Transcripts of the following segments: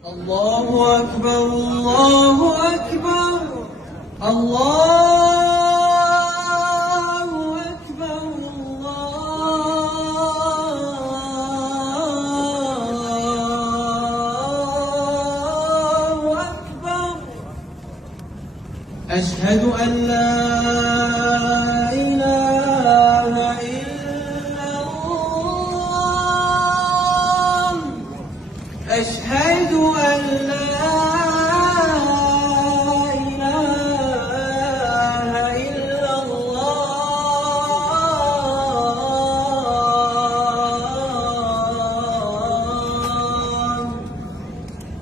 الله أكبر الله أكبر الله أكبر الله أكبر أشهد أن لا إله إلا الله أشهد أن لا إله إلا الله.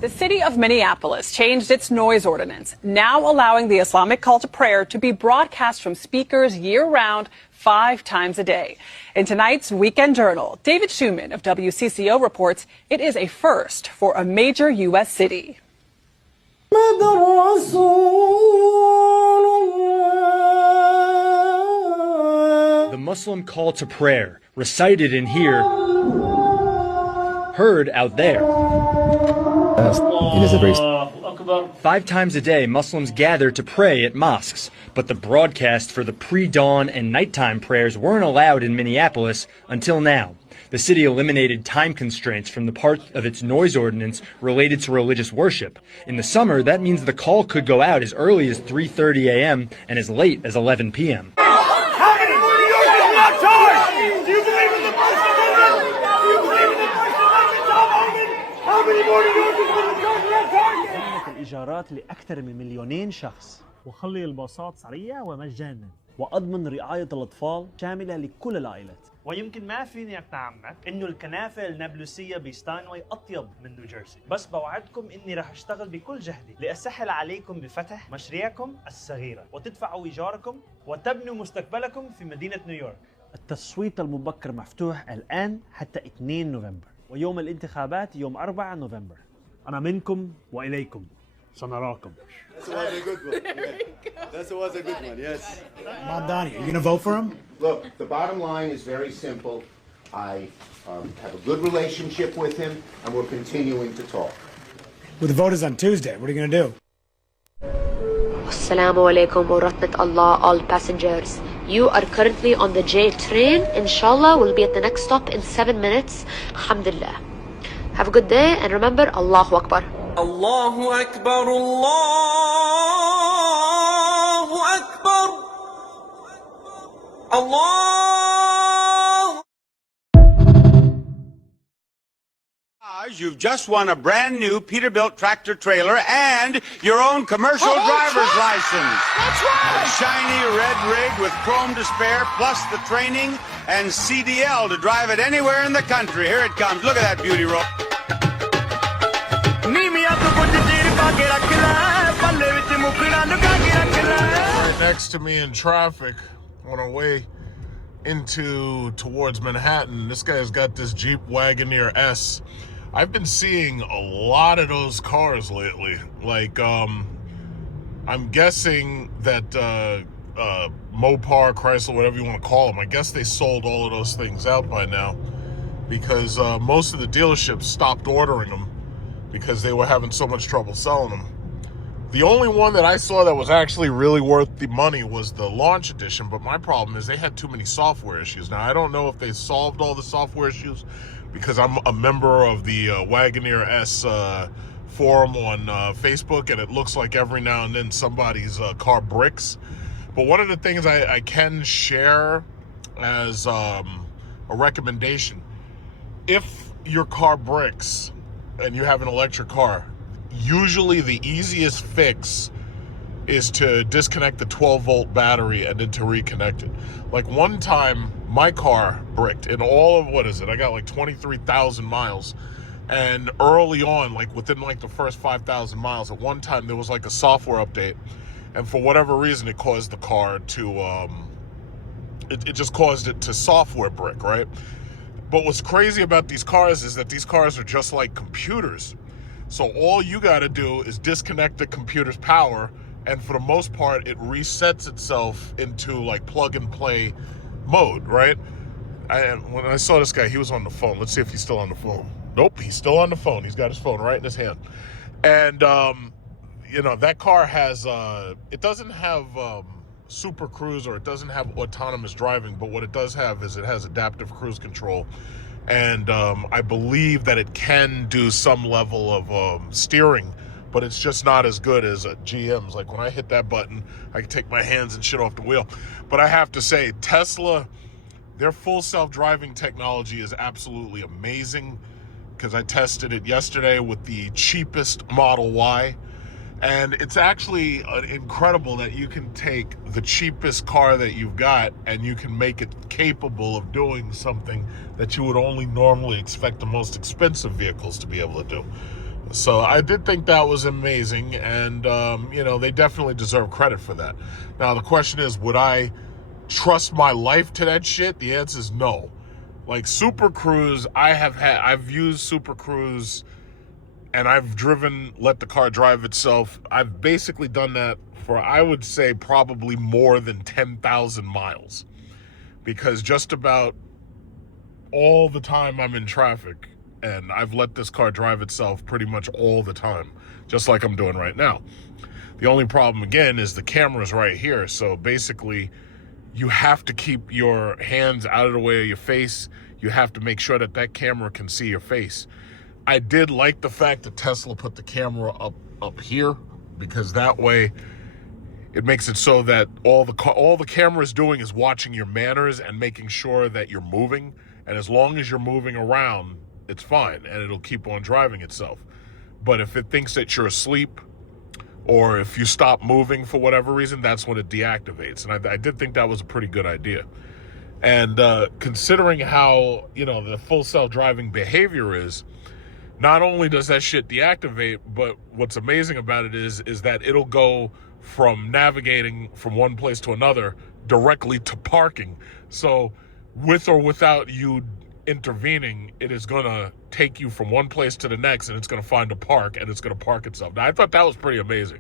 The city of Minneapolis changed its noise ordinance, now allowing the Islamic call to prayer to be broadcast from speakers year-round 5 times a day. In tonight's Weekend Journal, David Schumann of WCCO reports it is a first for a major U.S. city. The Muslim call to prayer, recited in here, heard out there. It is a very 5 times a day, Muslims gather to pray at mosques, but the broadcast for the pre-dawn and nighttime prayers weren't allowed in Minneapolis until now. The city eliminated time constraints from the part of its noise ordinance related to religious worship. In the summer, that means the call could go out as early as 3:30 a.m. and as late as 11 p.m. How many more New Yorkers want charge? Do you believe in the First Amendment? Do you believe in the First Amendment, Tom Homan? How many more New Yorkers want to charge that target? الإيجارات لأكثر من 2,000,000 شخص، وخلي الباصات سريع ومجانا، وأضمن رعاية الأطفال شاملة لكل العائلات. ويمكن ما فيني أقنعك إنه الكنافة النابلسية بستاينواي أطيب من نيوجيرسي، بس بوعدكم إني رح أشتغل بكل جهدي لأسهل عليكم بفتح مشاريعكم الصغيرة وتدفعوا إيجاركم وتبنوا مستقبلكم في مدينة نيويورك. التصويت المبكر مفتوح الآن حتى 2 نوفمبر، ويوم الانتخابات يوم 4 نوفمبر. أنا منكم وإليكم، سنراكم. That was a good one. That was a good one, yes. Mamdani, are you going to vote for him? Look, the bottom line is very simple. I have a good relationship with him, and we're continuing to talk. Well, the vote is on Tuesday. What are you going to do? Assalamu alaikum wa rahmatullah, all passengers. You are currently on the J train. Inshallah, we'll be at the next stop in 7 minutes. Alhamdulillah. Have a good day, and remember, Allahu Akbar. Allahu Akbar Allahu Akbar Allah. You've just won a brand new Peterbilt tractor trailer and your own commercial driver's license. That's right. A shiny red rig with chrome to spare, plus the training and CDL to drive it anywhere in the country. Here it comes. Look at that beauty roll. Right next to me in traffic on our way towards Manhattan. This guy's got this Jeep Wagoneer S. I've been seeing a lot of those cars lately. Like, I'm guessing that Mopar, Chrysler, whatever you want to call them, I guess they sold all of those things out by now because most of the dealerships stopped ordering them because they were having so much trouble selling them. The only one that I saw that was actually really worth the money was the launch edition, but my problem is they had too many software issues. Now, I don't know if they solved all the software issues because I'm a member of the Wagoneer S forum on Facebook, and it looks like every now and then somebody's car bricks. But one of the things I can share as a recommendation, if your car bricks and you have an electric car, usually the easiest fix is to disconnect the 12-volt battery and then to reconnect it. Like one time, my car bricked in all of, I got like 23,000 miles. And early on, like within like the first 5,000 miles, at one time there was like a software update. And for whatever reason, it caused the car to, it just caused it to software brick, right? But what's crazy about these cars is that these cars are just like computers. So all you got to do is disconnect the computer's power, and for the most part, it resets itself into like plug and play mode, right? When I saw this guy, he was on the phone. Let's see if he's still on the phone. Nope, he's still on the phone. He's got his phone right in his hand. And, you know, that car has, it doesn't have Super Cruise, or it doesn't have autonomous driving, but what it does have is it has adaptive cruise control. And I believe that it can do some level of steering, but it's just not as good as GM's. Like when I hit that button, I can take my hands and shit off the wheel. But I have to say, Tesla, their full self-driving technology is absolutely amazing, because I tested it yesterday with the cheapest Model Y. And it's actually incredible that you can take the cheapest car that you've got and you can make it capable of doing something that you would only normally expect the most expensive vehicles to be able to do. So I did think that was amazing, and you know, they definitely deserve credit for that. Now the question is, would I trust my life to that shit? The answer is no. Like Super Cruise, I've used Super Cruise and I've driven, let the car drive itself. I've basically done that for, I would say, probably more than 10,000 miles, because just about all the time I'm in traffic, and I've let this car drive itself pretty much all the time, just like I'm doing right now. The only problem, again, is the camera's right here. So basically, you have to keep your hands out of the way of your face. You have to make sure that that camera can see your face. I did like the fact that Tesla put the camera up here, because that way it makes it so that all the camera is doing is watching your manners and making sure that you're moving. And as long as you're moving around, it's fine, and it'll keep on driving itself. But if it thinks that you're asleep, or if you stop moving for whatever reason, that's when it deactivates. And I did think that was a pretty good idea. And considering how, you know, the full self-driving behavior is, not only does that shit deactivate, but what's amazing about it is that it'll go from navigating from one place to another directly to parking. So with or without you intervening, it is going to take you from one place to the next, and it's going to find a park, and it's going to park itself. Now, I thought that was pretty amazing.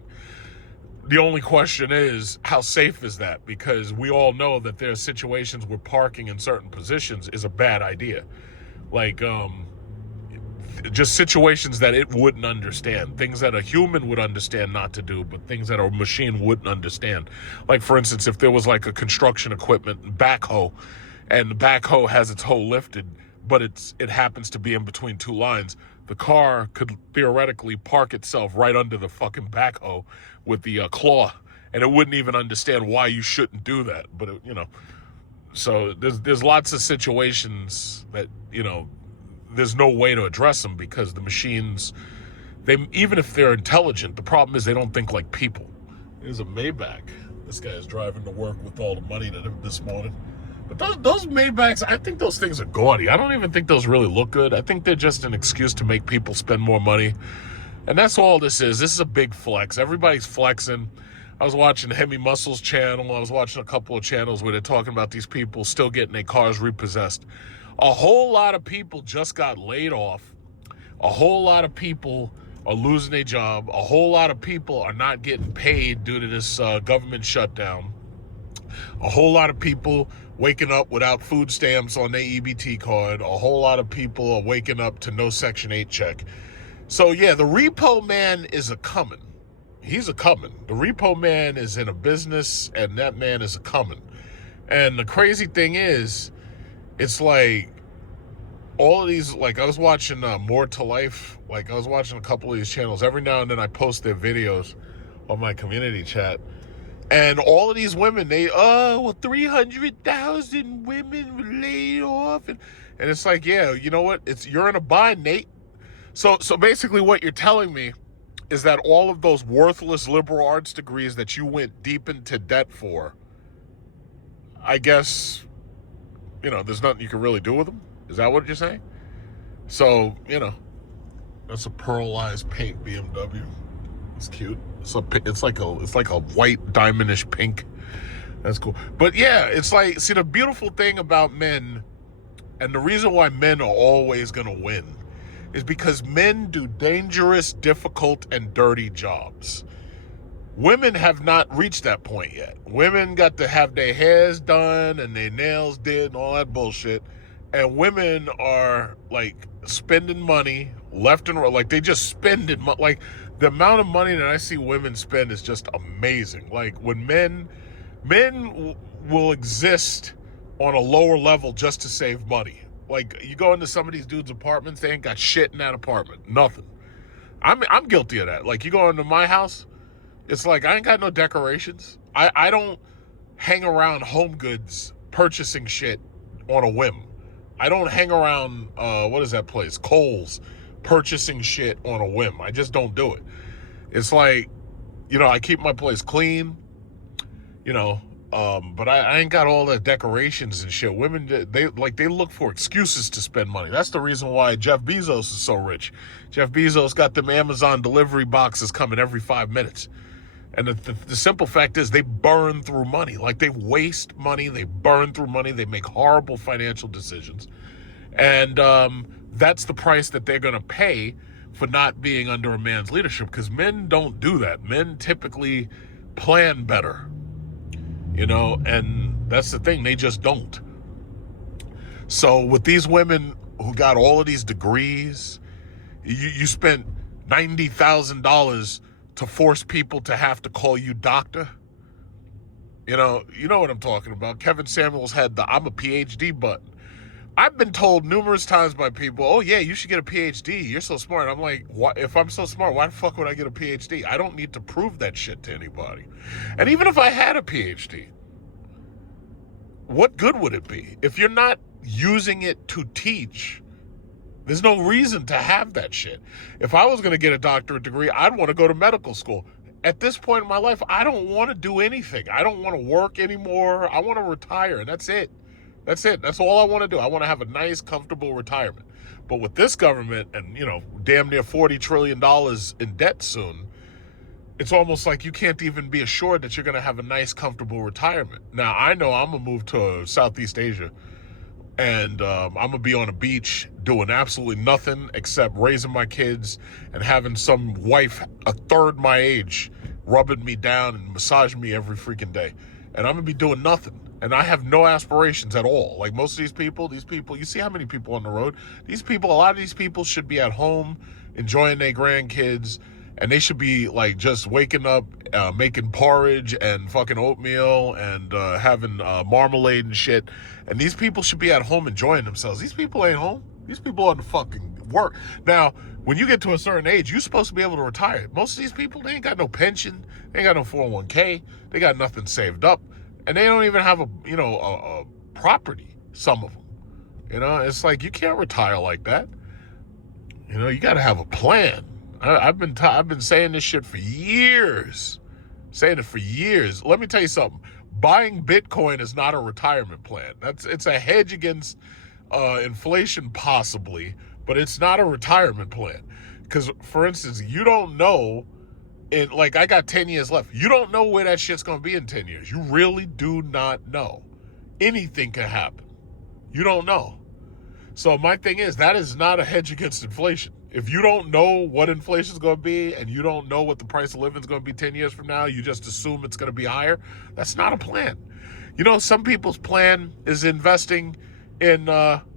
The only question is, how safe is that? Because we all know that there are situations where parking in certain positions is a bad idea. Like, just situations that it wouldn't understand. Things that a human would understand not to do, but things that a machine wouldn't understand. Like, for instance, if there was like a construction equipment backhoe, and the backhoe has its hoe lifted, but it happens to be in between two lines, the car could theoretically park itself right under the fucking backhoe with the claw, and it wouldn't even understand why you shouldn't do that. But it, you know, so there's lots of situations that, you know, there's no way to address them, because the machines, even if they're intelligent, the problem is they don't think like people. There's a Maybach. This guy is driving to work with all the money this morning. But those Maybachs, I think those things are gaudy. I don't even think those really look good. I think they're just an excuse to make people spend more money. And that's all this is. This is a big flex. Everybody's flexing. I was watching Hemi Muscle's channel. I was watching a couple of channels where they're talking about these people still getting their cars repossessed. A whole lot of people just got laid off. A whole lot of people are losing their job. A whole lot of people are not getting paid due to this government shutdown. A whole lot of people waking up without food stamps on their EBT card. A whole lot of people are waking up to no Section 8 check. So yeah, the repo man is a coming. He's a coming. The repo man is in a business, and that man is a coming. And the crazy thing is, it's like all of these, like I was watching More to Life. Like I was watching a couple of these channels. Every now and then I post their videos on my community chat. And all of these women, 300,000 women were laid off. And it's like, yeah, you know what? You're in a bind, Nate. So basically what you're telling me is that all of those worthless liberal arts degrees that you went deep into debt for, I guess, you know, there's nothing you can really do with them? Is that what you're saying? So, you know, that's a pearlized paint BMW. It's cute. It's like a white diamondish pink. That's cool. But yeah, it's like, see, the beautiful thing about men, and the reason why men are always going to win, is because men do dangerous, difficult, and dirty jobs. Women have not reached that point yet. Women got to have their hairs done and their nails did and all that bullshit. and women are like spending money left and right. Like they just spend it. Like the amount of money that I see women spend is just amazing. Like when men will exist on a lower level just to save money. Like you go into some of these dudes' apartments, they ain't got shit in that apartment, nothing. I'm guilty of that. Like you go into my house, it's like I ain't got no decorations. I don't hang around Home Goods purchasing shit on a whim. I don't hang around what is that place? Kohl's purchasing shit on a whim. I just don't do it. It's like, you know, I keep my place clean, you know, but I ain't got all the decorations and shit. Women, they look for excuses to spend money. That's the reason why Jeff Bezos is so rich. Jeff Bezos got them Amazon delivery boxes coming every 5 minutes. And the simple fact is they burn through money. Like they waste money, they burn through money, they make horrible financial decisions. And that's the price that they're going to pay for not being under a man's leadership, because men don't do that. Men typically plan better, you know, and that's the thing, they just don't. So with these women who got all of these degrees, you spent $90,000 to force people to have to call you doctor. You know what I'm talking about. Kevin Samuels had the I'm a PhD button. I've been told numerous times by people, oh yeah, you should get a PhD. You're so smart. I'm like, what? If I'm so smart, why the fuck would I get a PhD? I don't need to prove that shit to anybody. And even if I had a PhD, what good would it be? If you're not using it to teach, there's no reason to have that shit. If I was going to get a doctorate degree, I'd want to go to medical school. At this point in my life, I don't want to do anything. I don't want to work anymore. I want to retire, and that's it. That's it. That's all I want to do. I want to have a nice, comfortable retirement. But with this government and, you know, damn near $40 trillion in debt soon, it's almost like you can't even be assured that you're going to have a nice, comfortable retirement. Now, I know I'm going to move to Southeast Asia, and I'm going to be on a beach doing absolutely nothing except raising my kids and having some wife a third my age rubbing me down and massaging me every freaking day. And I'm going to be doing nothing. And I have no aspirations at all. Like most of these people, you see how many people on the road? A lot of these people should be at home enjoying their grandkids, and they should be like just waking up, making porridge and fucking oatmeal and having marmalade and shit. And these people should be at home enjoying themselves. These people ain't home. These people are on the fucking work. Now, when you get to a certain age, you're supposed to be able to retire. Most of these people, they ain't got no pension. They ain't got no 401k. They got nothing saved up. And they don't even have a property, some of them. You know, it's like you can't retire like that. You know, you got to have a plan. I've been saying this shit for years. Saying it for years. Let me tell you something. Buying Bitcoin is not a retirement plan. It's a hedge against inflation possibly, but it's not a retirement plan. Because, for instance, you don't know, I got 10 years left. You don't know where that shit's going to be in 10 years. You really do not know. Anything can happen. You don't know. So my thing is, that is not a hedge against inflation. If you don't know what inflation is going to be and you don't know what the price of living is going to be 10 years from now, you just assume it's going to be higher. That's not a plan. You know, some people's plan is investing in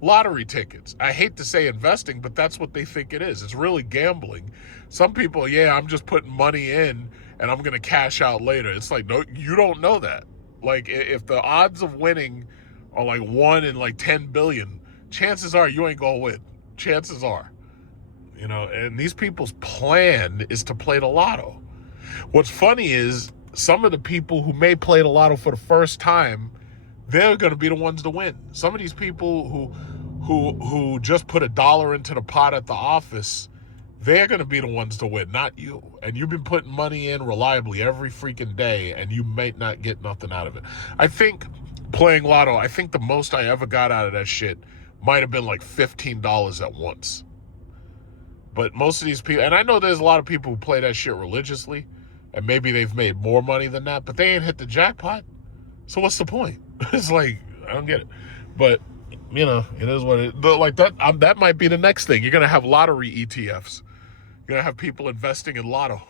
lottery tickets. I hate to say investing, but that's what they think it is. It's really gambling. Some people, I'm just putting money in and I'm going to cash out later. It's like, no, you don't know that. Like, if the odds of winning are like 1 in like 10 billion, chances are you ain't going to win. Chances are. You know, and these people's plan is to play the lotto. What's funny is some of the people who may play the lotto for the first time, they're going to be the ones to win. Some of these people who just put $1 into the pot at the office, they're going to be the ones to win, not you. And you've been putting money in reliably every freaking day, and you might not get nothing out of it. I think playing lotto, I think the most I ever got out of that shit might have been like $15 at once. But most of these people, and I know there's a lot of people who play that shit religiously, and maybe they've made more money than that, but they ain't hit the jackpot. So what's the point? It's like, I don't get it. But, you know, it is what it is. But like that might be the next thing. You're going to have lottery ETFs. You're going to have people investing in lotto.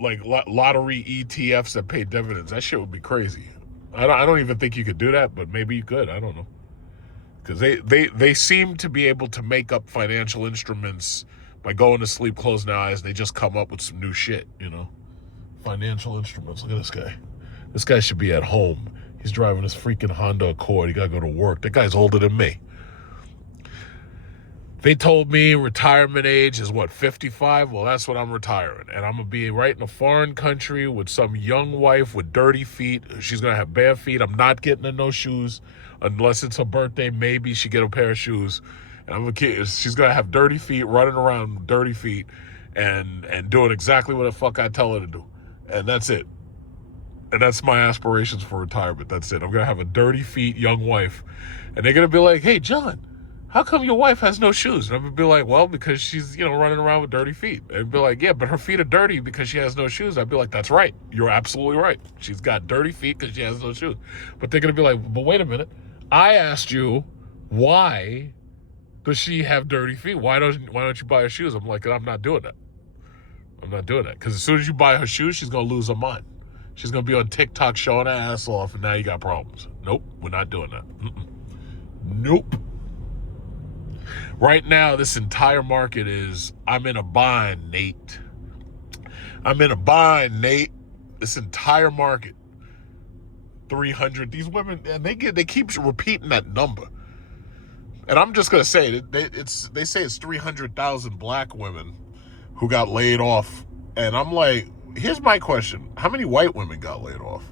Like lottery ETFs that pay dividends. That shit would be crazy. I don't even think you could do that, but maybe you could. I don't know. Because they seem to be able to make up financial instruments by going to sleep, closing their eyes. They just come up with some new shit, you know. Financial instruments. Look at this guy. This guy should be at home. He's driving this freaking Honda Accord. He got to go to work. That guy's older than me. They told me retirement age is, what, 55? Well, that's what I'm retiring. And I'm going to be right in a foreign country with some young wife with dirty feet. She's going to have bare feet. I'm not getting her no shoes unless it's her birthday. Maybe she get a pair of shoes. And I'm a kid. She's going to have dirty feet, running around with dirty feet and doing exactly what the fuck I tell her to do. And that's it. And that's my aspirations for retirement. That's it. I'm going to have a dirty feet young wife. And they're going to be like, hey, John, how come your wife has no shoes? And I'm going to be like, well, because she's, running around with dirty feet. And be like, yeah, but her feet are dirty because she has no shoes. I'd be like, that's right. You're absolutely right. She's got dirty feet because she has no shoes. But they're going to be like, but wait a minute. I asked you, why does she have dirty feet? Why don't you buy her shoes? I'm like, I'm not doing that. I'm not doing that. Because as soon as you buy her shoes, she's going to lose her mind. She's going to be on TikTok showing her ass off, and now you got problems. Nope, we're not doing that. Nope. Right now, this entire market is, I'm in a bind, Nate. I'm in a bind, Nate. This entire market. 300. These women, and they keep repeating that number. And I'm just going to say, they say it's 300,000 black women who got laid off. And I'm like, here's my question. How many white women got laid off?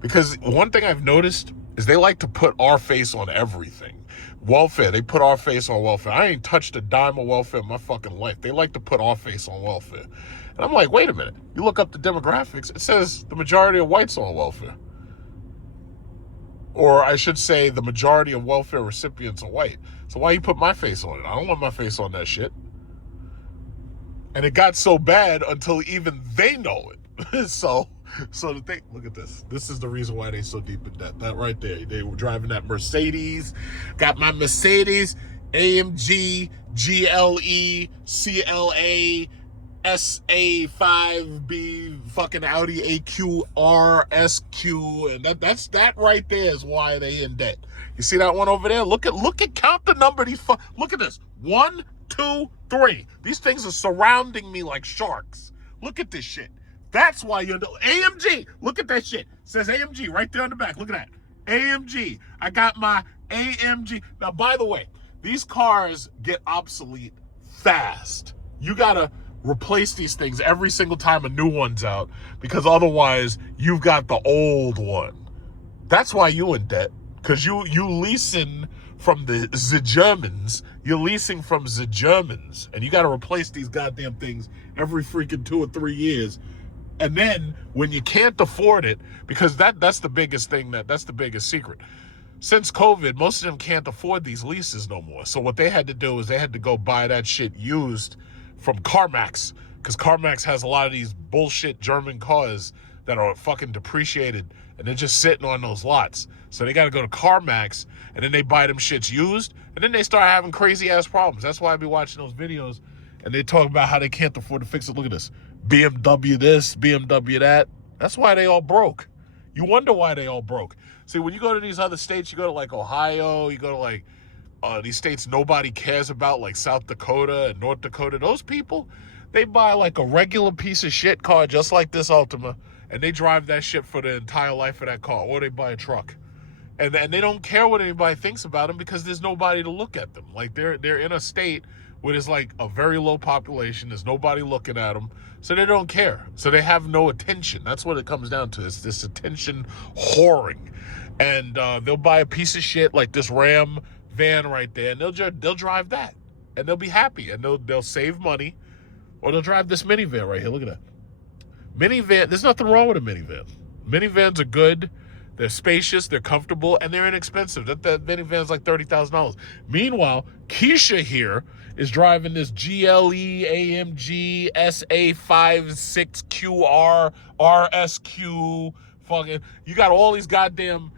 Because one thing I've noticed is they like to put our face on everything. Welfare, they put our face on welfare. I ain't touched a dime of welfare in my fucking life. They like to put our face on welfare. And I'm like, wait a minute. You look up the demographics, it says the majority of whites are on welfare. Or I should say the majority of welfare recipients are white. So why you put my face on it? I don't want my face on that shit. And it got so bad until even they know it. So the thing, look at this. This is the reason why they so deep in debt. That right there. They were driving that Mercedes. Got my Mercedes, AMG, GLE, CLA, SA5B, fucking Audi AQR, SQ, and that right there is why they in debt. You see that one over there? Look at count the number of these. Look at this. 1, 2, 3. These things are surrounding me like sharks. Look at this shit. That's why you're AMG. Look at that shit. It says AMG right there on the back. Look at that. AMG. I got my AMG. Now, by the way, these cars get obsolete fast. You gotta replace these things every single time a new one's out, because otherwise you've got the old one. That's why you in debt, because you leasing from the Germans. You're leasing from the Germans, and you got to replace these goddamn things every freaking 2 or 3 years. And then when you can't afford it, because that's the biggest thing, that's the biggest secret. Since COVID, most of them can't afford these leases no more. So what they had to do is they had to go buy that shit used from CarMax, because CarMax has a lot of these bullshit German cars that are fucking depreciated, and they're just sitting on those lots. So they got to go to CarMax, and then they buy them shits used, and then they start having crazy ass problems. That's why I be watching those videos, and they talk about how they can't afford to fix it. Look at this. BMW this, BMW that. That's why they all broke. You wonder why they all broke. See, when you go to these other states, you go to like Ohio, you go to like these states nobody cares about, like South Dakota and North Dakota. Those people, they buy like a regular piece of shit car just like this Altima, and they drive that shit for the entire life of that car, or they buy a truck. And they don't care what anybody thinks about them, because there's nobody to look at them. Like they're in a state where there's like a very low population. There's nobody looking at them. So they don't care. So they have no attention. That's what it comes down to. It's this attention whoring. And they'll buy a piece of shit like this Ram van right there, and they'll drive that, and they'll be happy, and they'll save money. Or they'll drive this minivan right here. Look at that. Minivan, there's nothing wrong with a minivan. Minivans are good. They're spacious, they're comfortable, and they're inexpensive. That minivan's like $30,000. Meanwhile, Keisha here is driving this GLE AMG SA56QR RSQ. Fucking, you got all these goddamn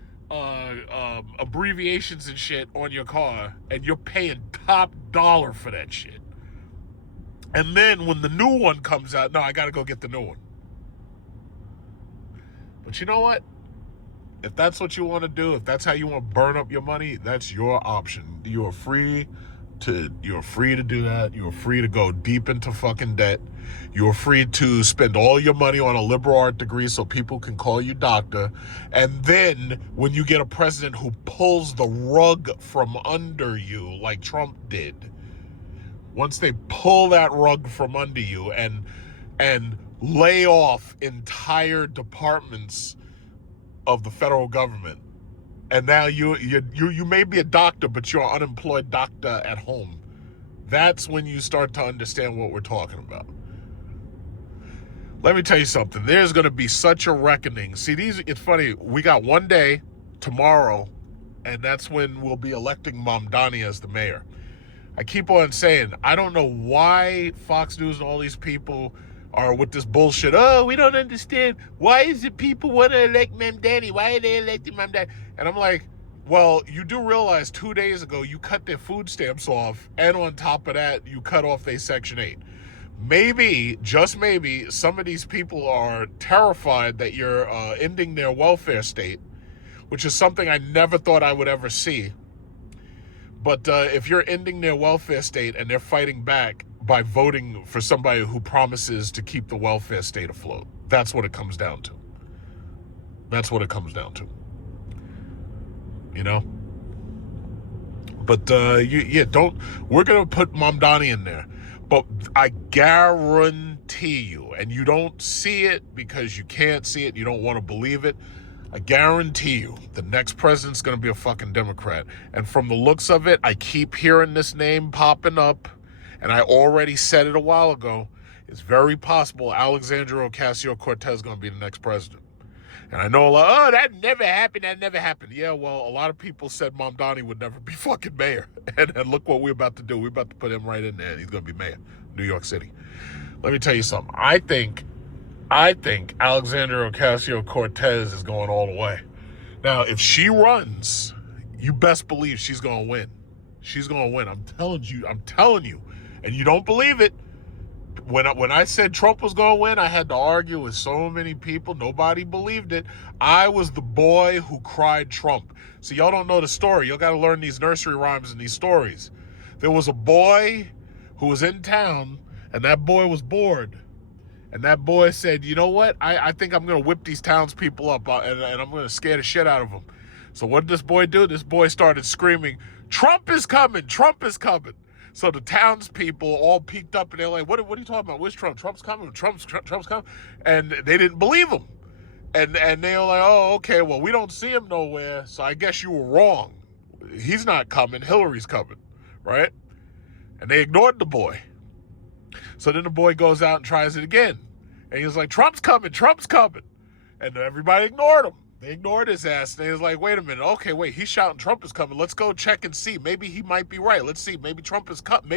abbreviations and shit on your car, and you're paying top dollar for that shit. And then when the new one comes out, no, I gotta go get the new one. But you know what? If that's what you want to do, if that's how you want to burn up your money, that's your option. You're free to do that. You're free to go deep into fucking debt. You're free to spend all your money on a liberal art degree so people can call you doctor. And then when you get a president who pulls the rug from under you like Trump did, once they pull that rug from under you and lay off entire departments of the federal government, and now you may be a doctor, but you're an unemployed doctor at home, that's when you start to understand what we're talking about. Let me tell you something. There's going to be such a reckoning. See, it's funny. We got one day, tomorrow, and that's when we'll be electing Mamdani as the mayor. I keep on saying, I don't know why Fox News and all these people are with this bullshit. Oh, we don't understand. Why is it people want to elect Mamdani? Why are they electing Mamdani? And I'm like, well, you do realize 2 days ago you cut their food stamps off, and on top of that, you cut off their Section 8. Maybe, just maybe, some of these people are terrified that you're ending their welfare state, which is something I never thought I would ever see. But if you're ending their welfare state and they're fighting back by voting for somebody who promises to keep the welfare state afloat, that's what it comes down to. That's what it comes down to. You know? But we're going to put Mamdani in there. But I guarantee you, and you don't see it because you can't see it, you don't want to believe it, I guarantee you the next president's going to be a fucking Democrat. And from the looks of it, I keep hearing this name popping up, and I already said it a while ago. It's very possible Alexandria Ocasio-Cortez is going to be the next president. And I know a lot, oh, that never happened. Yeah, well, a lot of people said Mamdani would never be fucking mayor. And look what we're about to do. We're about to put him right in there, and he's going to be mayor, New York City. Let me tell you something. I think Alexandria Ocasio-Cortez is going all the way. Now, if she runs, you best believe she's going to win. She's going to win. I'm telling you. And you don't believe it. When I said Trump was going to win, I had to argue with so many people. Nobody believed it. I was the boy who cried Trump. So y'all don't know the story. Y'all got to learn these nursery rhymes and these stories. There was a boy who was in town, and that boy was bored. And that boy said, you know what? I think I'm going to whip these townspeople up, and I'm going to scare the shit out of them. So what did this boy do? This boy started screaming, Trump is coming, Trump is coming. So the townspeople all peeked up, and they're like, what are you talking about? Where's Trump? Trump's coming, Trump's coming. And they didn't believe him. And they were like, oh, okay, well, we don't see him nowhere, so I guess you were wrong. He's not coming, Hillary's coming, right? And they ignored the boy. So then the boy goes out and tries it again. And he was like, Trump's coming. And everybody ignored him. They ignored his ass. And they was like, wait a minute. Okay, wait, he's shouting Trump is coming. Let's go check and see. Maybe he might be right. Let's see. Maybe Trump is coming.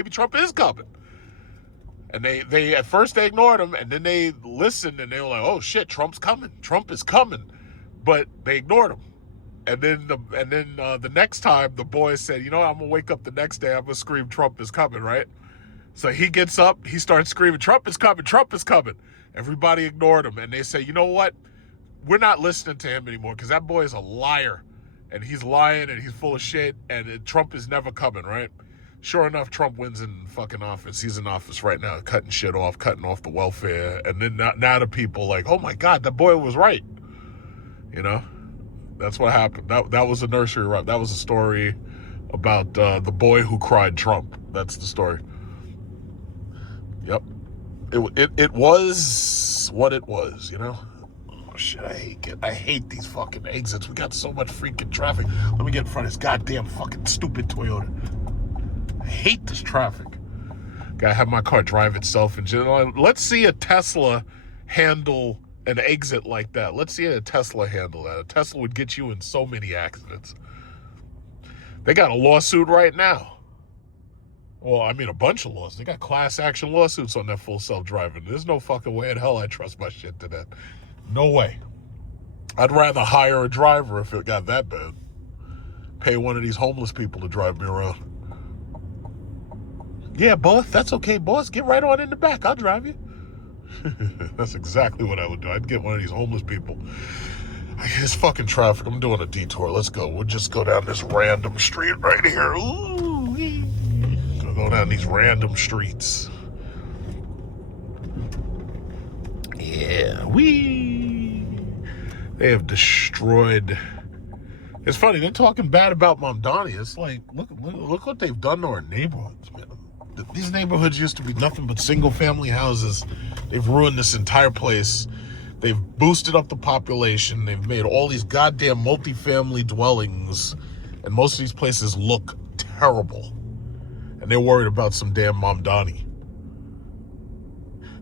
And they at first they ignored him, and then they listened, and they were like, oh shit, Trump's coming. Trump is coming. But they ignored him. And then the next time the boy said, you know, I'm going to wake up the next day, I'm going to scream Trump is coming, right? So he gets up, he starts screaming, Trump is coming. Everybody ignored him, and they say, you know what? We're not listening to him anymore because that boy is a liar, and he's lying, and he's full of shit, and Trump is never coming, right? Sure enough, Trump wins in fucking office. He's in office right now, cutting shit off, cutting off the welfare, and then now the people like, oh my God, that boy was right. You know? That's what happened. That was a nursery rhyme. That was a story about the boy who cried Trump. That's the story. Yep. It was what it was, you know? Oh, shit, I hate these fucking exits. We got so much freaking traffic. Let me get in front of this goddamn fucking stupid Toyota. I hate this traffic. Gotta have my car drive itself. And let's see a Tesla handle an exit like that. Let's see a Tesla handle that. A Tesla would get you in so many accidents. They got a lawsuit right now. Well, I mean, a bunch of lawsuits. They got class action lawsuits on that full self-driving. There's no fucking way in hell I trust my shit to that. No way. I'd rather hire a driver if it got that bad. Pay one of these homeless people to drive me around. Yeah, boss, that's okay, boss. Get right on in the back. I'll drive you. That's exactly what I would do. I'd get one of these homeless people. It's fucking traffic. I'm doing a detour. Let's go. We'll just go down this random street right here. Ooh, go down these random streets. Yeah, they have destroyed. It's funny, they're talking bad about Mamdani. It's like, look what they've done to our neighborhoods, man. These neighborhoods used to be nothing but single-family houses. They've ruined this entire place. They've boosted up the population. They've made all these goddamn multifamily dwellings, and most of these places look terrible. And they're worried about some damn Mamdani.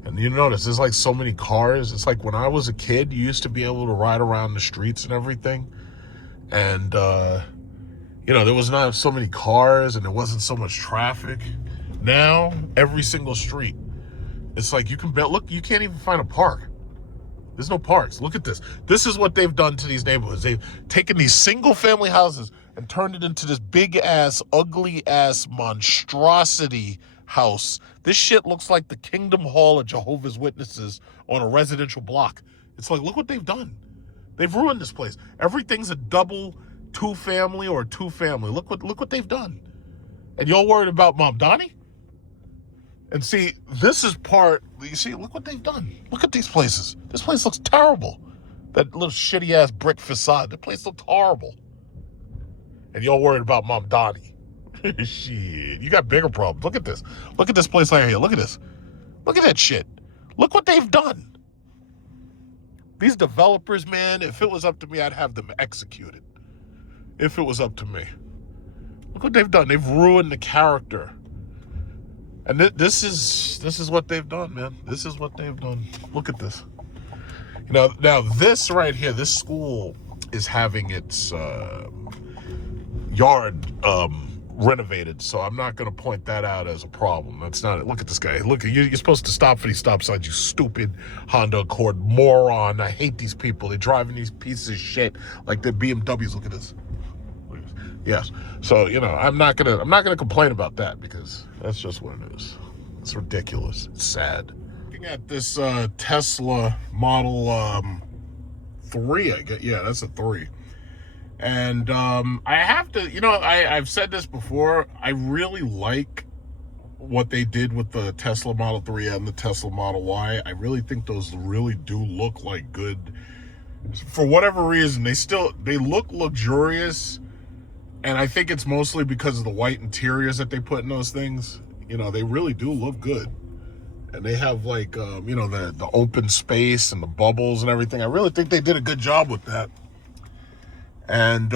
And you notice, there's like so many cars. It's like when I was a kid, you used to be able to ride around the streets and everything. And, you know, there was not so many cars and there wasn't so much traffic. Now, every single street, it's like you can bet, look, you can't even find a park. There's no parks. Look at this. This is what they've done to these neighborhoods. They've taken these single family houses and turned it into this big ass, ugly ass monstrosity house. This shit looks like the Kingdom Hall of Jehovah's Witnesses on a residential block. It's like, look what they've done. They've ruined this place. Everything's a double two-family or a two-family. Look what they've done. And y'all worried about Mamdani? And see, this is part, you see, look what they've done. Look at these places. This place looks terrible. That little shitty-ass brick facade. The place looks horrible. And y'all worried about Mamdani. Shit, you got bigger problems. Look at this. Look at this place right here. Look at this. Look at that shit. Look what they've done. These developers, man, if it was up to me, I'd have them executed. If it was up to me. Look what they've done. They've ruined the character. And this is what they've done, man. This is what they've done. Look at this. You know, now this right here, this school is having its yard renovated, so I'm not going to point that out as a problem. That's not it. Look at this guy. Look, you're supposed to stop for these stop signs, you stupid Honda Accord moron. I hate these people. They're driving these pieces of shit like they're BMWs. Look at this. Look at this. Yes. So, you know, I'm not gonna complain about that because that's just what it is. It's ridiculous. It's sad. Looking at this Tesla Model 3, I guess. Yeah, that's a 3. And I have to, you know, I've said this before, I really like what they did with the Tesla Model 3 and the Tesla Model Y. I really think those really do look like good. For whatever reason, they look luxurious, and I think it's mostly because of the white interiors that they put in those things. You know, they really do look good. And they have like, you know, the open space and the bubbles and everything. I really think they did a good job with that. And,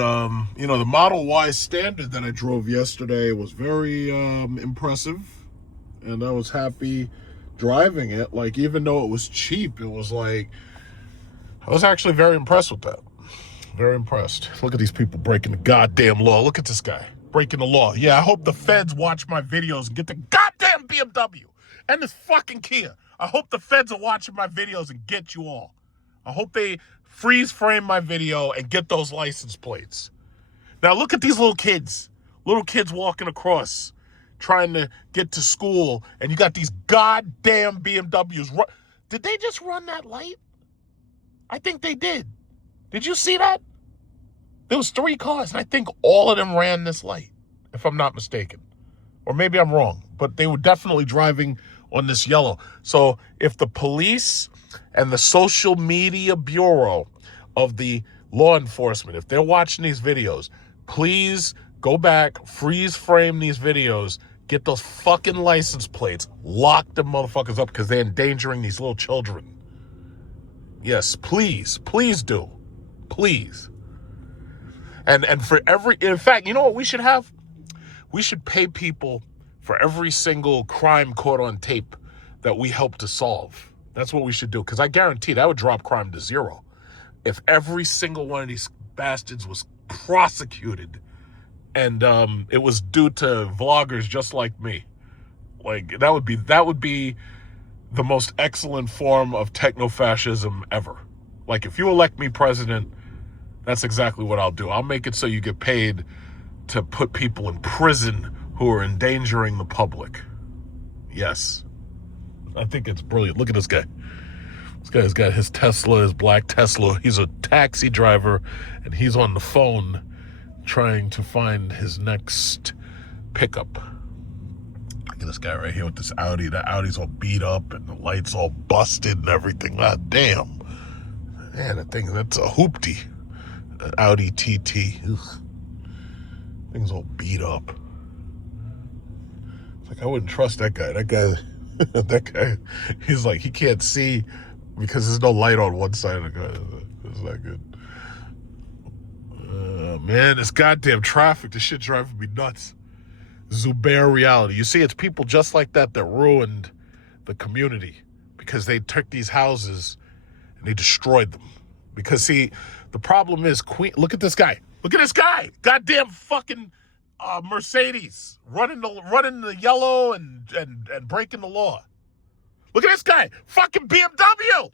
you know, the Model Y Standard that I drove yesterday was very impressive. And I was happy driving it. Like, even though it was cheap, it was like, I was actually very impressed with that. Very impressed. Look at these people breaking the goddamn law. Look at this guy breaking the law. Yeah, I hope the feds watch my videos and get the goddamn BMW and this fucking Kia. I hope the feds are watching my videos and get you all. I hope they freeze frame my video and get those license plates. Now look at these little kids walking across trying to get to school, and you got these goddamn BMWs. Did they just run that light? I think they did. Did you see that? There was 3 cars, and I think all of them ran this light, if I'm not mistaken. Or maybe I'm wrong, but they were definitely driving on this yellow. So if the police and the social media bureau of the law enforcement, if they're watching these videos, please go back, freeze frame these videos, get those fucking license plates, lock them motherfuckers up because they're endangering these little children. Yes, please do. Please. And for every, in fact, you know what we should have? We should pay people for every single crime caught on tape that we help to solve. That's what we should do, because I guarantee that would drop crime to 0. If every single one of these bastards was prosecuted and it was due to vloggers just like me. Like, that would be the most excellent form of techno-fascism ever. Like, if you elect me president, that's exactly what I'll do. I'll make it so you get paid to put people in prison who are endangering the public. Yes. I think it's brilliant. Look at this guy. This guy's got his Tesla, his black Tesla. He's a taxi driver, and he's on the phone trying to find his next pickup. Look at this guy right here with this Audi. The Audi's all beat up, and the lights all busted and everything. God damn. Man, that's a hoopty. An Audi TT. Ugh. Thing's all beat up. It's like, I wouldn't trust that guy. That guy, he's like, he can't see because there's no light on one side of the car. It's not good. Man, this goddamn traffic, this shit driving me nuts. Zubair reality. You see, it's people just like that ruined the community because they took these houses and they destroyed them. Because, see, the problem is, look at this guy. Look at this guy. Goddamn fucking Mercedes running the yellow and breaking the law. Look at this guy. Fucking BMW.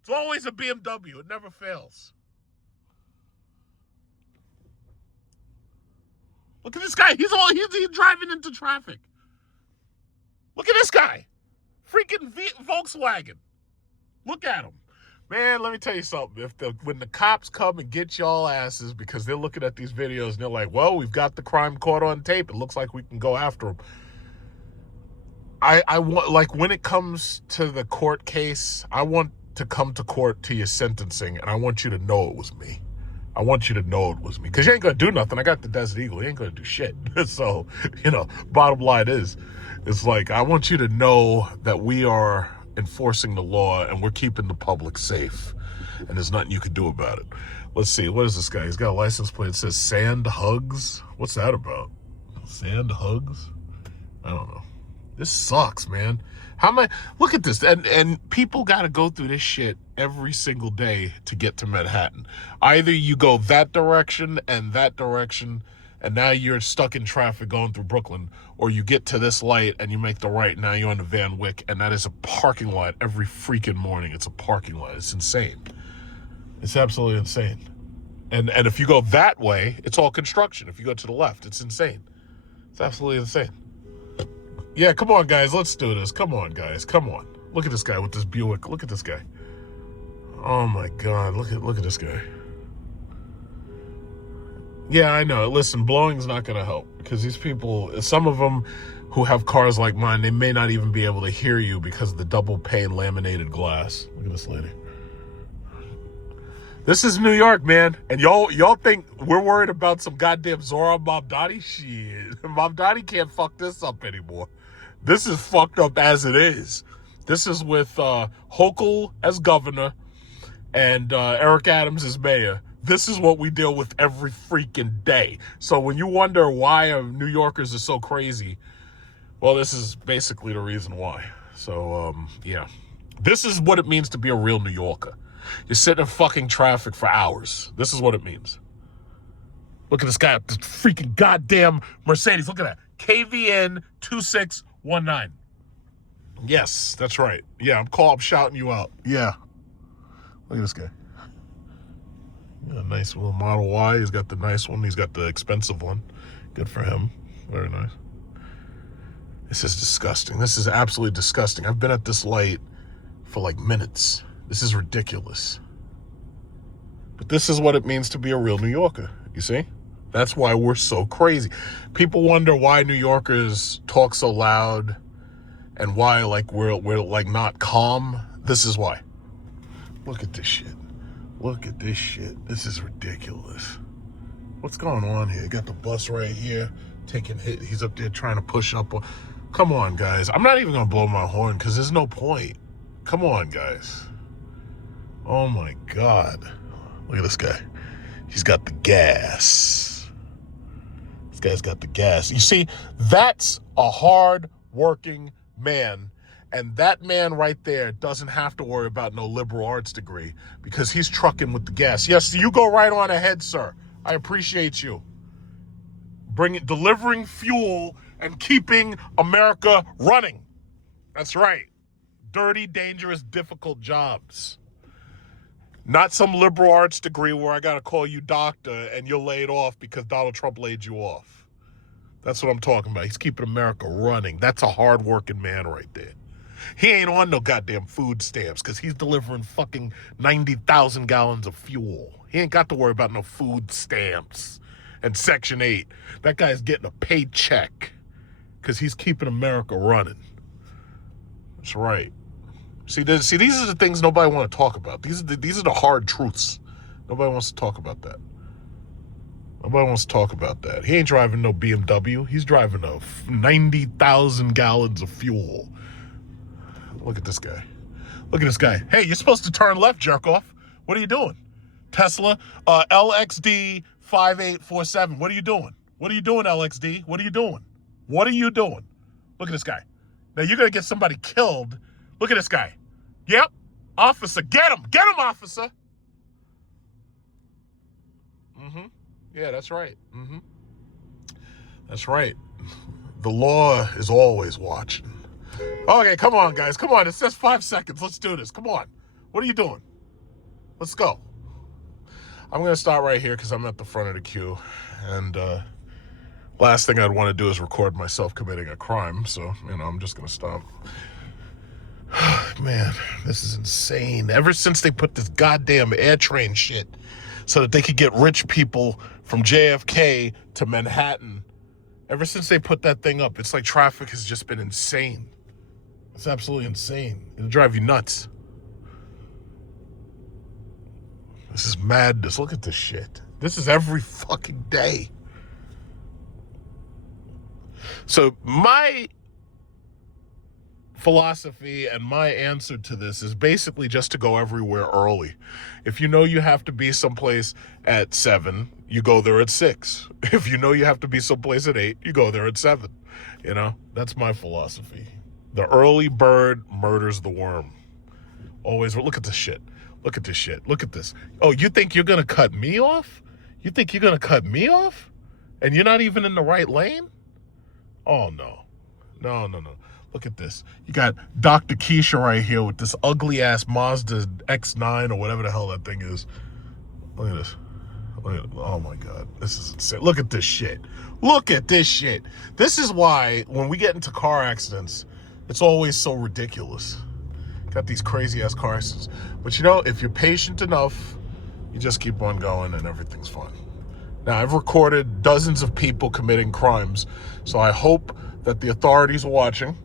It's always a BMW. It never fails. Look at this guy. He's driving into traffic. Look at this guy. Freaking Volkswagen. Look at him. Man, let me tell you something. When the cops come and get y'all asses because they're looking at these videos and they're like, well, we've got the crime caught on tape. It looks like we can go after them. I want, like, when it comes to the court case, I want to come to court to your sentencing, and I want you to know it was me. I want you to know it was me. Because you ain't going to do nothing. I got the Desert Eagle. You ain't going to do shit. So, bottom line is, it's like, I want you to know that we are enforcing the law and we're keeping the public safe. And there's nothing you can do about it. Let's see. What is this guy? He's got a license plate that says Sand Hugs. What's that about? Sand Hugs? I don't know. This sucks, man. Look at this. And people got to go through this shit every single day to get to Manhattan. Either you go that direction, and now you're stuck in traffic going through Brooklyn, or you get to this light and you make the right, now you're on the Van Wyck, and that is a parking lot every freaking morning. It's a parking lot. It's insane. It's absolutely insane. And if you go that way, it's all construction. If you go to the left, it's insane. It's absolutely insane. Yeah, come on, guys. Let's do this. Come on, guys. Come on. Look at this guy with this Buick. Look at this guy. Oh, my God. Look at this guy. Yeah, I know. Listen, blowing's not going to help because these people, some of them who have cars like mine, they may not even be able to hear you because of the double pane laminated glass. Look at this lady. This is New York, man. And y'all think we're worried about some goddamn ZOHRAN Mamdani? Shit. Mamdani can't fuck this up anymore. This is fucked up as it is. This is with Hochul as governor and Eric Adams as mayor. This is what we deal with every freaking day. So when you wonder why New Yorkers are so crazy, well, this is basically the reason why. So, yeah. This is what it means to be a real New Yorker. You're sitting in fucking traffic for hours. This is what it means. Look at this guy, this freaking goddamn Mercedes. Look at that. KVN 2619. Yes, that's right. Yeah, I'm shouting you out. Yeah. Look at this guy. A nice little Model Y. He's got the nice one. He's got the expensive one. Good for him. Very nice. This is disgusting. This is absolutely disgusting. I've been at this light for like minutes. This is ridiculous. But this is what it means to be a real New Yorker. You see? That's why we're so crazy. People wonder why New Yorkers talk so loud and why like we're like not calm. This is why. Look at this shit. Look at this shit. This is ridiculous. What's going on here? You got the bus right here taking hit. He's up there trying to push up. Come on, guys. I'm not even going to blow my horn because there's no point. Come on, guys. Oh, my God. Look at this guy. He's got the gas. This guy's got the gas. You see, that's a hard-working man. And that man right there doesn't have to worry about no liberal arts degree because he's trucking with the gas. Yes, you go right on ahead, sir. I appreciate you. Delivering fuel and keeping America running. That's right. Dirty, dangerous, difficult jobs. Not some liberal arts degree where I got to call you doctor and you're laid off because Donald Trump laid you off. That's what I'm talking about. He's keeping America running. That's a hard-working man right there. He ain't on no goddamn food stamps because he's delivering fucking 90,000 gallons of fuel. He ain't got to worry about no food stamps and Section 8. That guy's getting a paycheck because he's keeping America running. That's right. See, these are the things nobody want to talk about. These are the hard truths. Nobody wants to talk about that. Nobody wants to talk about that. He ain't driving no BMW. He's driving a 90,000 gallons of fuel. Look at this guy. Look at this guy. Hey, you're supposed to turn left, jerk off. What are you doing? Tesla, LXD 5847. What are you doing? What are you doing, LXD? What are you doing? What are you doing? Look at this guy. Now you're going to get somebody killed. Look at this guy. Yep. Officer, get him. Get him, officer. Mm-hmm. Yeah, that's right. Mm-hmm. That's right. The law is always watching. Okay, come on, guys. Come on. It's just 5 seconds. Let's do this. Come on. What are you doing? Let's go. I'm going to start right here because I'm at the front of the queue. And last thing I'd want to do is record myself committing a crime. So, I'm just going to stop. Man, this is insane. Ever since they put this goddamn air train shit so that they could get rich people from JFK to Manhattan, ever since they put that thing up, it's like traffic has just been insane. It's absolutely insane. It'll drive you nuts. This is madness. Look at this shit. This is every fucking day. So my philosophy and my answer to this is basically just to go everywhere early. If you know you have to be someplace at 7, you go there at 6. If you know you have to be someplace at 8, you go there at 7. That's my philosophy. The early bird murders the worm. Always. Look at this shit. Look at this shit. Look at this. Oh, you think you're going to cut me off? You think you're going to cut me off? And you're not even in the right lane? Oh, no. No. Look at this. You got Dr. Keisha right here with this ugly-ass Mazda X9 or whatever the hell that thing is. Look at this. Oh, my God. This is insane. Look at this shit. Look at this shit. This is why when we get into car accidents, it's always so ridiculous. Got these crazy-ass car accidents. But, if you're patient enough, you just keep on going and everything's fine. Now, I've recorded dozens of people committing crimes, so I hope that the authorities are watching,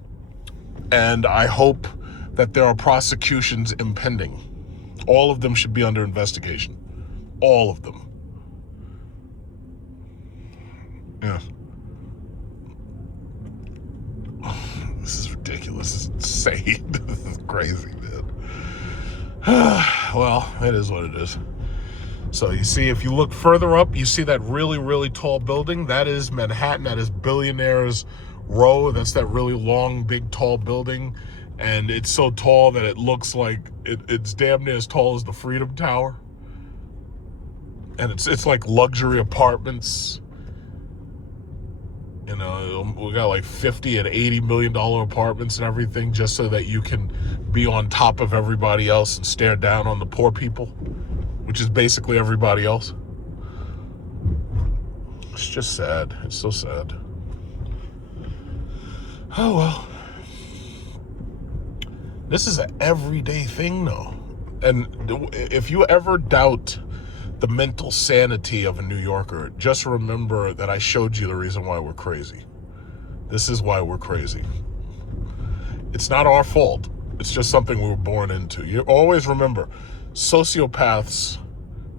and I hope that there are prosecutions impending. All of them should be under investigation. All of them. Yeah. This is ridiculous. This is insane. This is crazy, man. Well, it is what it is. So you see, if you look further up, you see that really, really tall building. That is Manhattan. That is Billionaires Row. That's that really long, big, tall building. And it's so tall that it looks like it's damn near as tall as the Freedom Tower. And it's like luxury apartments. We got like 50 and $80 million apartments and everything just so that you can be on top of everybody else and stare down on the poor people, which is basically everybody else. It's just sad. It's so sad. Oh, well. This is an everyday thing, though. And if you ever doubt the mental sanity of a New Yorker, just remember that I showed you the reason why we're crazy. This is why we're crazy. It's not our fault. It's just something we were born into. You always remember, sociopaths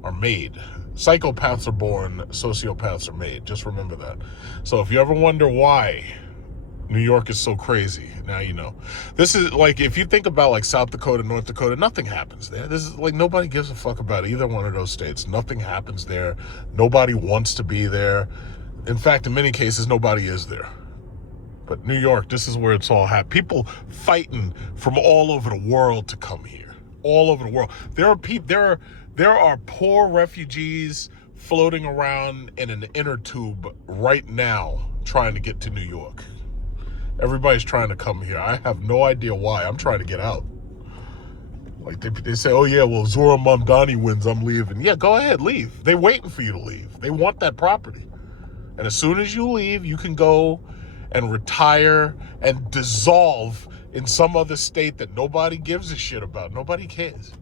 are made. Psychopaths are born, sociopaths are made. Just remember that. So if you ever wonder why New York is so crazy, now you know. This is like, if you think about like South Dakota, North Dakota, nothing happens there. This is like, nobody gives a fuck about either one of those states. Nothing happens there. Nobody wants to be there. In fact, in many cases, nobody is there. But New York, this is where it's all happening. People fighting from all over the world to come here. All over the world. There are poor refugees floating around in an inner tube right now trying to get to New York. Everybody's trying to come here. I have no idea why. I'm trying to get out. Like they say, oh yeah, well, ZOHRAN Mamdani wins, I'm leaving. Yeah, go ahead, leave. They're waiting for you to leave. They want that property. And as soon as you leave, you can go and retire and dissolve in some other state that nobody gives a shit about. Nobody cares.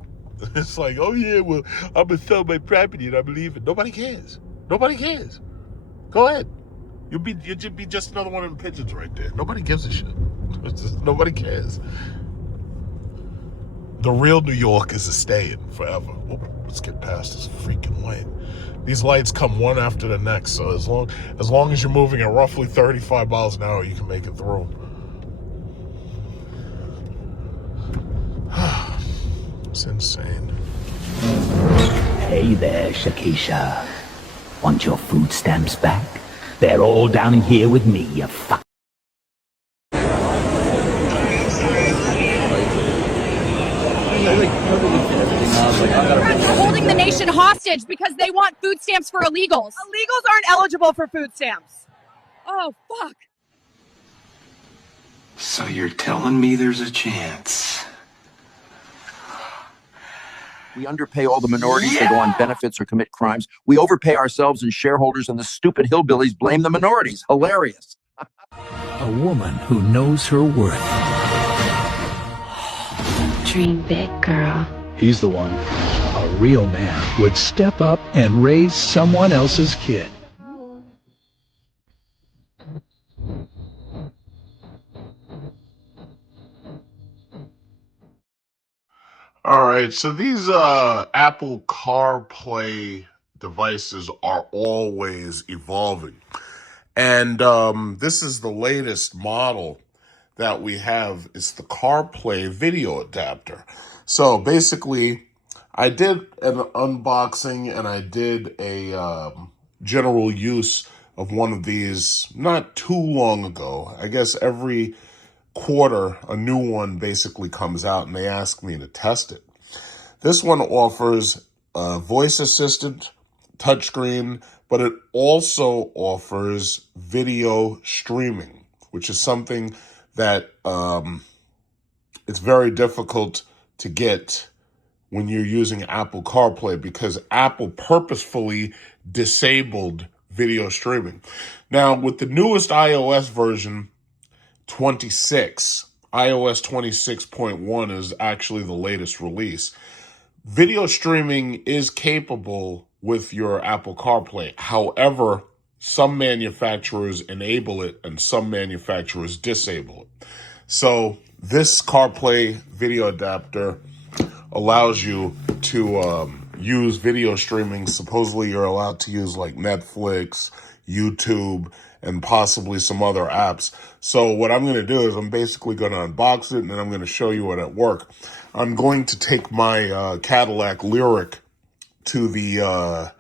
It's like, oh yeah, well, I'm gonna sell my property and I believe it. Nobody cares. Nobody cares. Go ahead. You'd be just another one of the pigeons right there. Nobody gives a shit. Nobody cares. The real New York is a staying forever. Oh, let's get past this freaking light. These lights come one after the next, so as long as you're moving at roughly 35 miles an hour, you can make it through. It's insane. Hey there, Shakisha. Want your food stamps back? They're all down in here with me, you fuck. They're holding the nation hostage because they want food stamps for illegals. Illegals aren't eligible for food stamps. Oh, fuck. So you're telling me there's a chance? We underpay all the minorities. They go on benefits or commit crimes. We overpay ourselves and shareholders, and the stupid hillbillies blame the minorities. Hilarious. A woman who knows her worth. Dream big, girl. He's the one. A real man would step up and raise someone else's kid. All right, so these Apple CarPlay devices are always evolving. And this is the latest model that we have. It's the CarPlay video adapter. So basically, I did an unboxing and I did a general use of one of these not too long ago. I guess every quarter, a new one basically comes out and they ask me to test it. This one offers a voice assistant, touchscreen, but it also offers video streaming, which is something that it's very difficult to get when you're using Apple CarPlay because Apple purposefully disabled video streaming. Now, with the newest iOS version, 26, iOS 26.1 is actually the latest release. Video streaming is capable with your Apple CarPlay. However, some manufacturers enable it and some manufacturers disable it. So this CarPlay video adapter allows you to use video streaming. Supposedly you're allowed to use like Netflix, YouTube, and possibly some other apps. So what I'm going to do is I'm basically going to unbox it and then I'm going to show you it at work. I'm going to take my Cadillac Lyric to the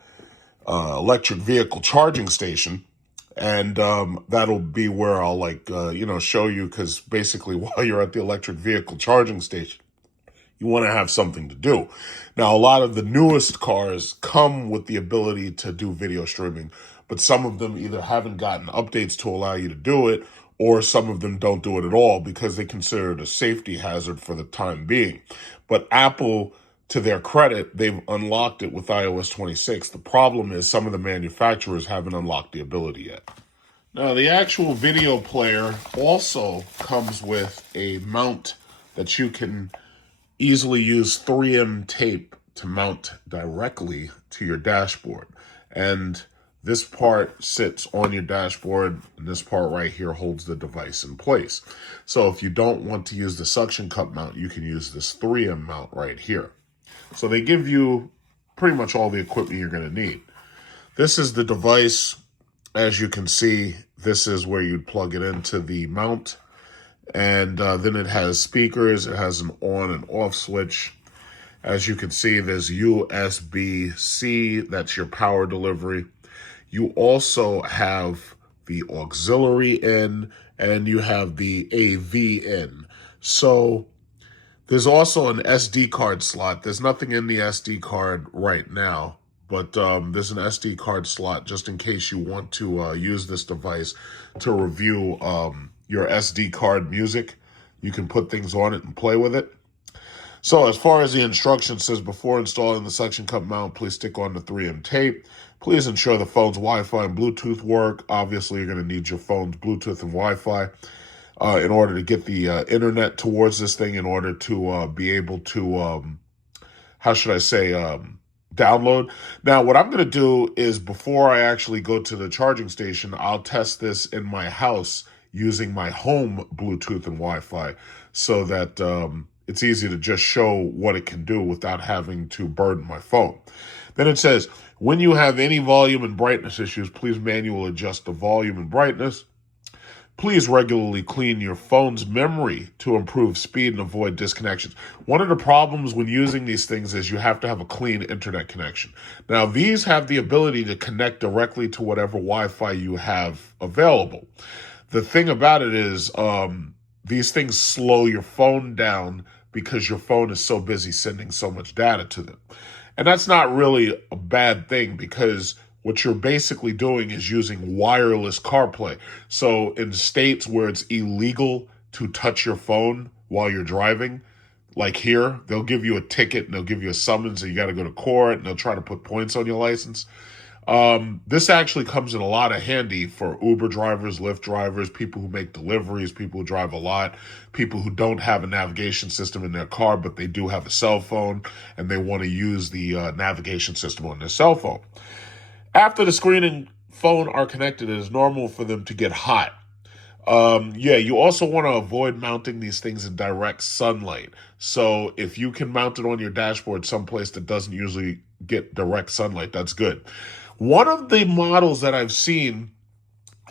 electric vehicle charging station. And that'll be where I'll show you, because basically while you're at the electric vehicle charging station, you want to have something to do. Now, a lot of the newest cars come with the ability to do video streaming, but some of them either haven't gotten updates to allow you to do it, or some of them don't do it at all because they consider it a safety hazard for the time being. But Apple, to their credit, they've unlocked it with iOS 26. The problem is some of the manufacturers haven't unlocked the ability yet. Now, the actual video player also comes with a mount that you can easily use 3M tape to mount directly to your dashboard. And this part sits on your dashboard, and this part right here holds the device in place. So if you don't want to use the suction cup mount, you can use this 3M mount right here. So they give you pretty much all the equipment you're going to need. This is the device. As you can see, this is where you'd plug it into the mount. And then it has speakers. It has an on and off switch. As you can see, there's USB-C. That's your power delivery. You also have the auxiliary in, and you have the AV in. So there's also an SD card slot. There's nothing in the SD card right now, but there's an SD card slot just in case you want to use this device to review your SD card music. You can put things on it and play with it. So as far as the instructions says, before installing the suction cup mount, please stick on the 3M tape. Please ensure the phone's Wi-Fi and Bluetooth work. Obviously, you're going to need your phone's Bluetooth and Wi-Fi. in order to get the internet towards this thing, in order to be able to, how should I say, download. Now, what I'm going to do is before I actually go to the charging station, I'll test this in my house using my home Bluetooth and Wi-Fi so that it's easy to just show what it can do without having to burden my phone. Then it says, when you have any volume and brightness issues, please manually adjust the volume and brightness. Please regularly clean your phone's memory to improve speed and avoid disconnections. One of the problems when using these things is you have to have a clean internet connection. Now, these have the ability to connect directly to whatever Wi-Fi you have available. The thing about it is these things slow your phone down because your phone is so busy sending so much data to them. And that's not really a bad thing because what you're basically doing is using wireless CarPlay. So in states where it's illegal to touch your phone while you're driving, like here, they'll give you a ticket and they'll give you a summons and you got to go to court and they'll try to put points on your license. This actually comes in a lot of handy for Uber drivers, Lyft drivers, people who make deliveries, people who drive a lot, people who don't have a navigation system in their car, but they do have a cell phone and they want to use the navigation system on their cell phone. After the screen and phone are connected, it is normal for them to get hot. You also want to avoid mounting these things in direct sunlight. So if you can mount it on your dashboard someplace that doesn't usually get direct sunlight, that's good. One of the models that I've seen,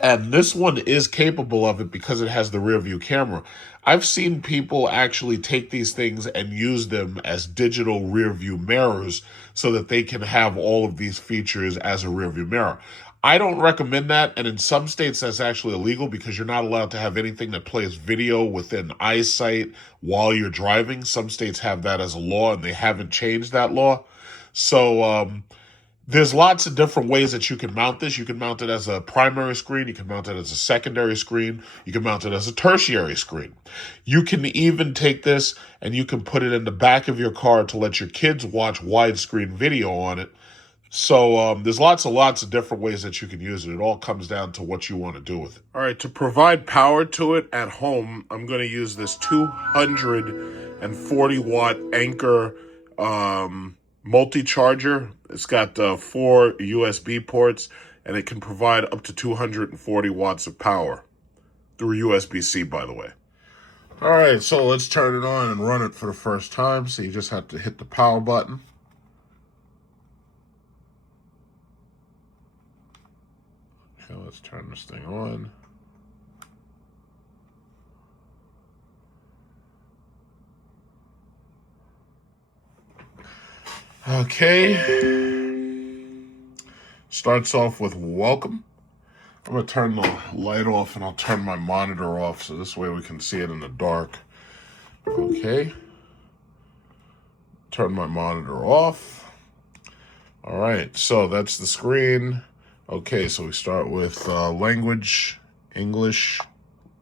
and this one is capable of it because it has the rear view camera. I've seen people actually take these things and use them as digital rear view mirrors so that they can have all of these features as a rear view mirror. I don't recommend that, and in some states that's actually illegal because you're not allowed to have anything that plays video within eyesight while you're driving. Some states have that as a law, and they haven't changed that law. So there's lots of different ways that you can mount this. You can mount it as a primary screen. You can mount it as a secondary screen. You can mount it as a tertiary screen. You can even take this and you can put it in the back of your car to let your kids watch widescreen video on it. So there's lots of different ways that you can use it. It all comes down to what you want to do with it. All right, to provide power to it at home, I'm going to use this 240 watt Anchor multi-charger. It's got 4 USB ports, and it can provide up to 240 watts of power through USB-C, by the way. All right, so let's turn it on and run it for the first time. So you just have to hit the power button. Okay, let's turn this thing on. Okay. Starts off with welcome. I'm going to turn the light off and I'll turn my monitor off so this way we can see it in the dark. Okay. Turn my monitor off. All right, so that's the screen. Okay, so we start with language, English,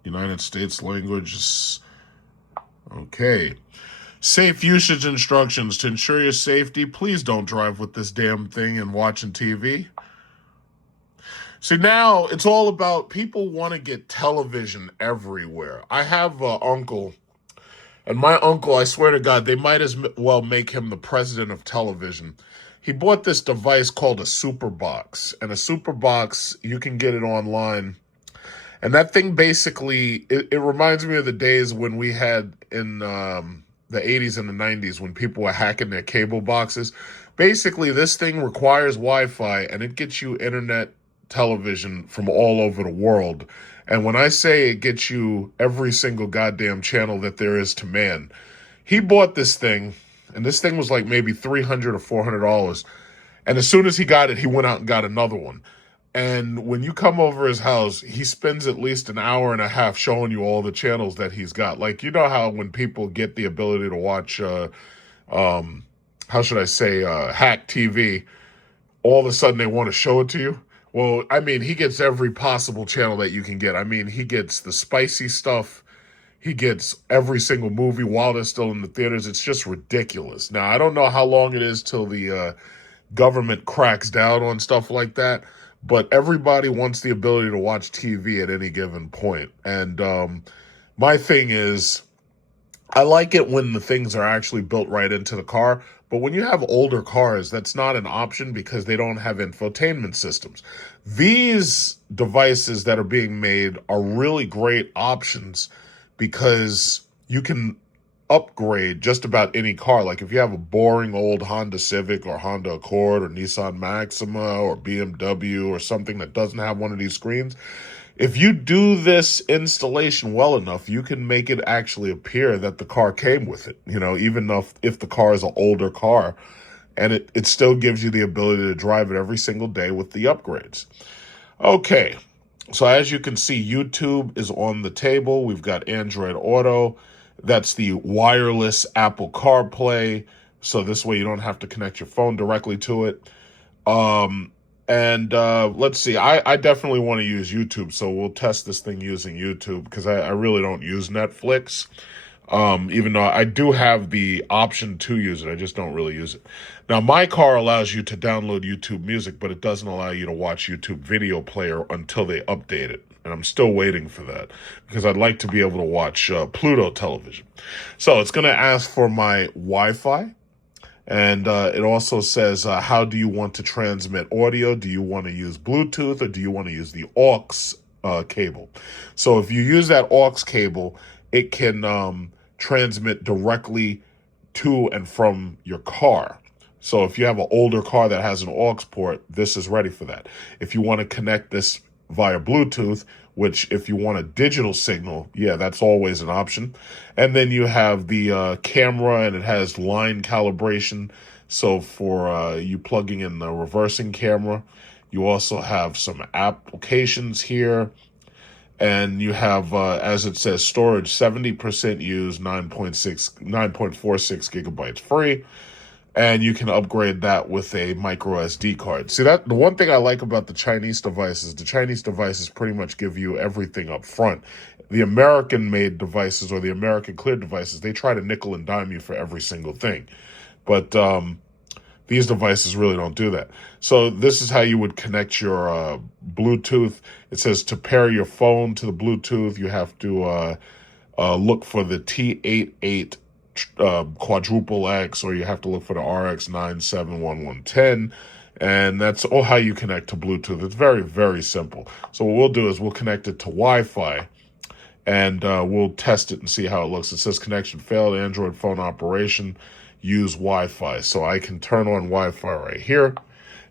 United States languages. Okay. Safe usage instructions. To ensure your safety, please don't drive with this damn thing and watching TV. See, now it's all about people want to get television everywhere. I have an uncle, and my uncle, I swear to God, they might as well make him the president of television. He bought this device called a super box, and a super box, you can get it online. And that thing basically, it reminds me of the days when we had in the 80s and the 90s when people were hacking their cable boxes. Basically, this thing requires Wi-Fi, and it gets you internet television from all over the world. And when I say it gets you every single goddamn channel that there is to man, he bought this thing, and this thing was like maybe $300 or $400. And as soon as he got it, he went out and got another one. And when you come over his house, he spends at least an hour and a half showing you all the channels that he's got. Like, you know how when people get the ability to watch, hack TV, all of a sudden they want to show it to you? Well, I mean, he gets every possible channel that you can get. I mean, he gets the spicy stuff. He gets every single movie while they're still in the theaters. It's just ridiculous. Now, I don't know how long it is till the government cracks down on stuff like that. But everybody wants the ability to watch TV at any given point. And My thing is, I like it when the things are actually built right into the car, but when you have older cars, that's not an option because they don't have infotainment systems. These devices that are being made are really great options because you can upgrade just about any car. Like if you have a boring old Honda Civic or Honda Accord or Nissan Maxima or BMW or something that doesn't have one of these screens, if you do this installation well enough, you can make it actually appear that the car came with it, even if the car is an older car, and it still gives you the ability to drive it every single day with the upgrades. Okay, so as you can see, YouTube is on the table. We've got Android Auto. That's the wireless Apple CarPlay. So this way you don't have to connect your phone directly to it. Let's see, I definitely want to use YouTube, so we'll test this thing using YouTube because I really don't use Netflix. Even though I do have the option to use it, I just don't really use it. Now, my car allows you to download YouTube Music, but it doesn't allow you to watch YouTube Video Player until they update it. And I'm still waiting for that because I'd like to be able to watch Pluto television. So it's going to ask for my Wi-Fi. And it also says, how do you want to transmit audio? Do you want to use Bluetooth or do you want to use the aux cable? So if you use that aux cable, it can transmit directly to and from your car. So if you have an older car that has an aux port, this is ready for that. If you want to connect this via Bluetooth, which if you want a digital signal, yeah, that's always an option. And then you have the camera, and it has line calibration. So for you plugging in the reversing camera, you also have some applications here. And you have, as it says, storage 70% used, 9.46 gigabytes free. And you can upgrade that with a micro SD card. See, that the one thing I like about the Chinese devices pretty much give you everything up front. The American-made devices or the American-cleared devices, they try to nickel and dime you for every single thing. But these devices really don't do that. So this is how you would connect your Bluetooth. It says to pair your phone to the Bluetooth, you have to look for the T88 quadruple X, or you have to look for the RX 97110, and that's all how you connect to Bluetooth. It's very, very simple. So what we'll do is we'll connect it to Wi-Fi, and we'll test it and see how it looks. It says connection failed, Android phone operation, use Wi-Fi. So I can turn on Wi-Fi right here,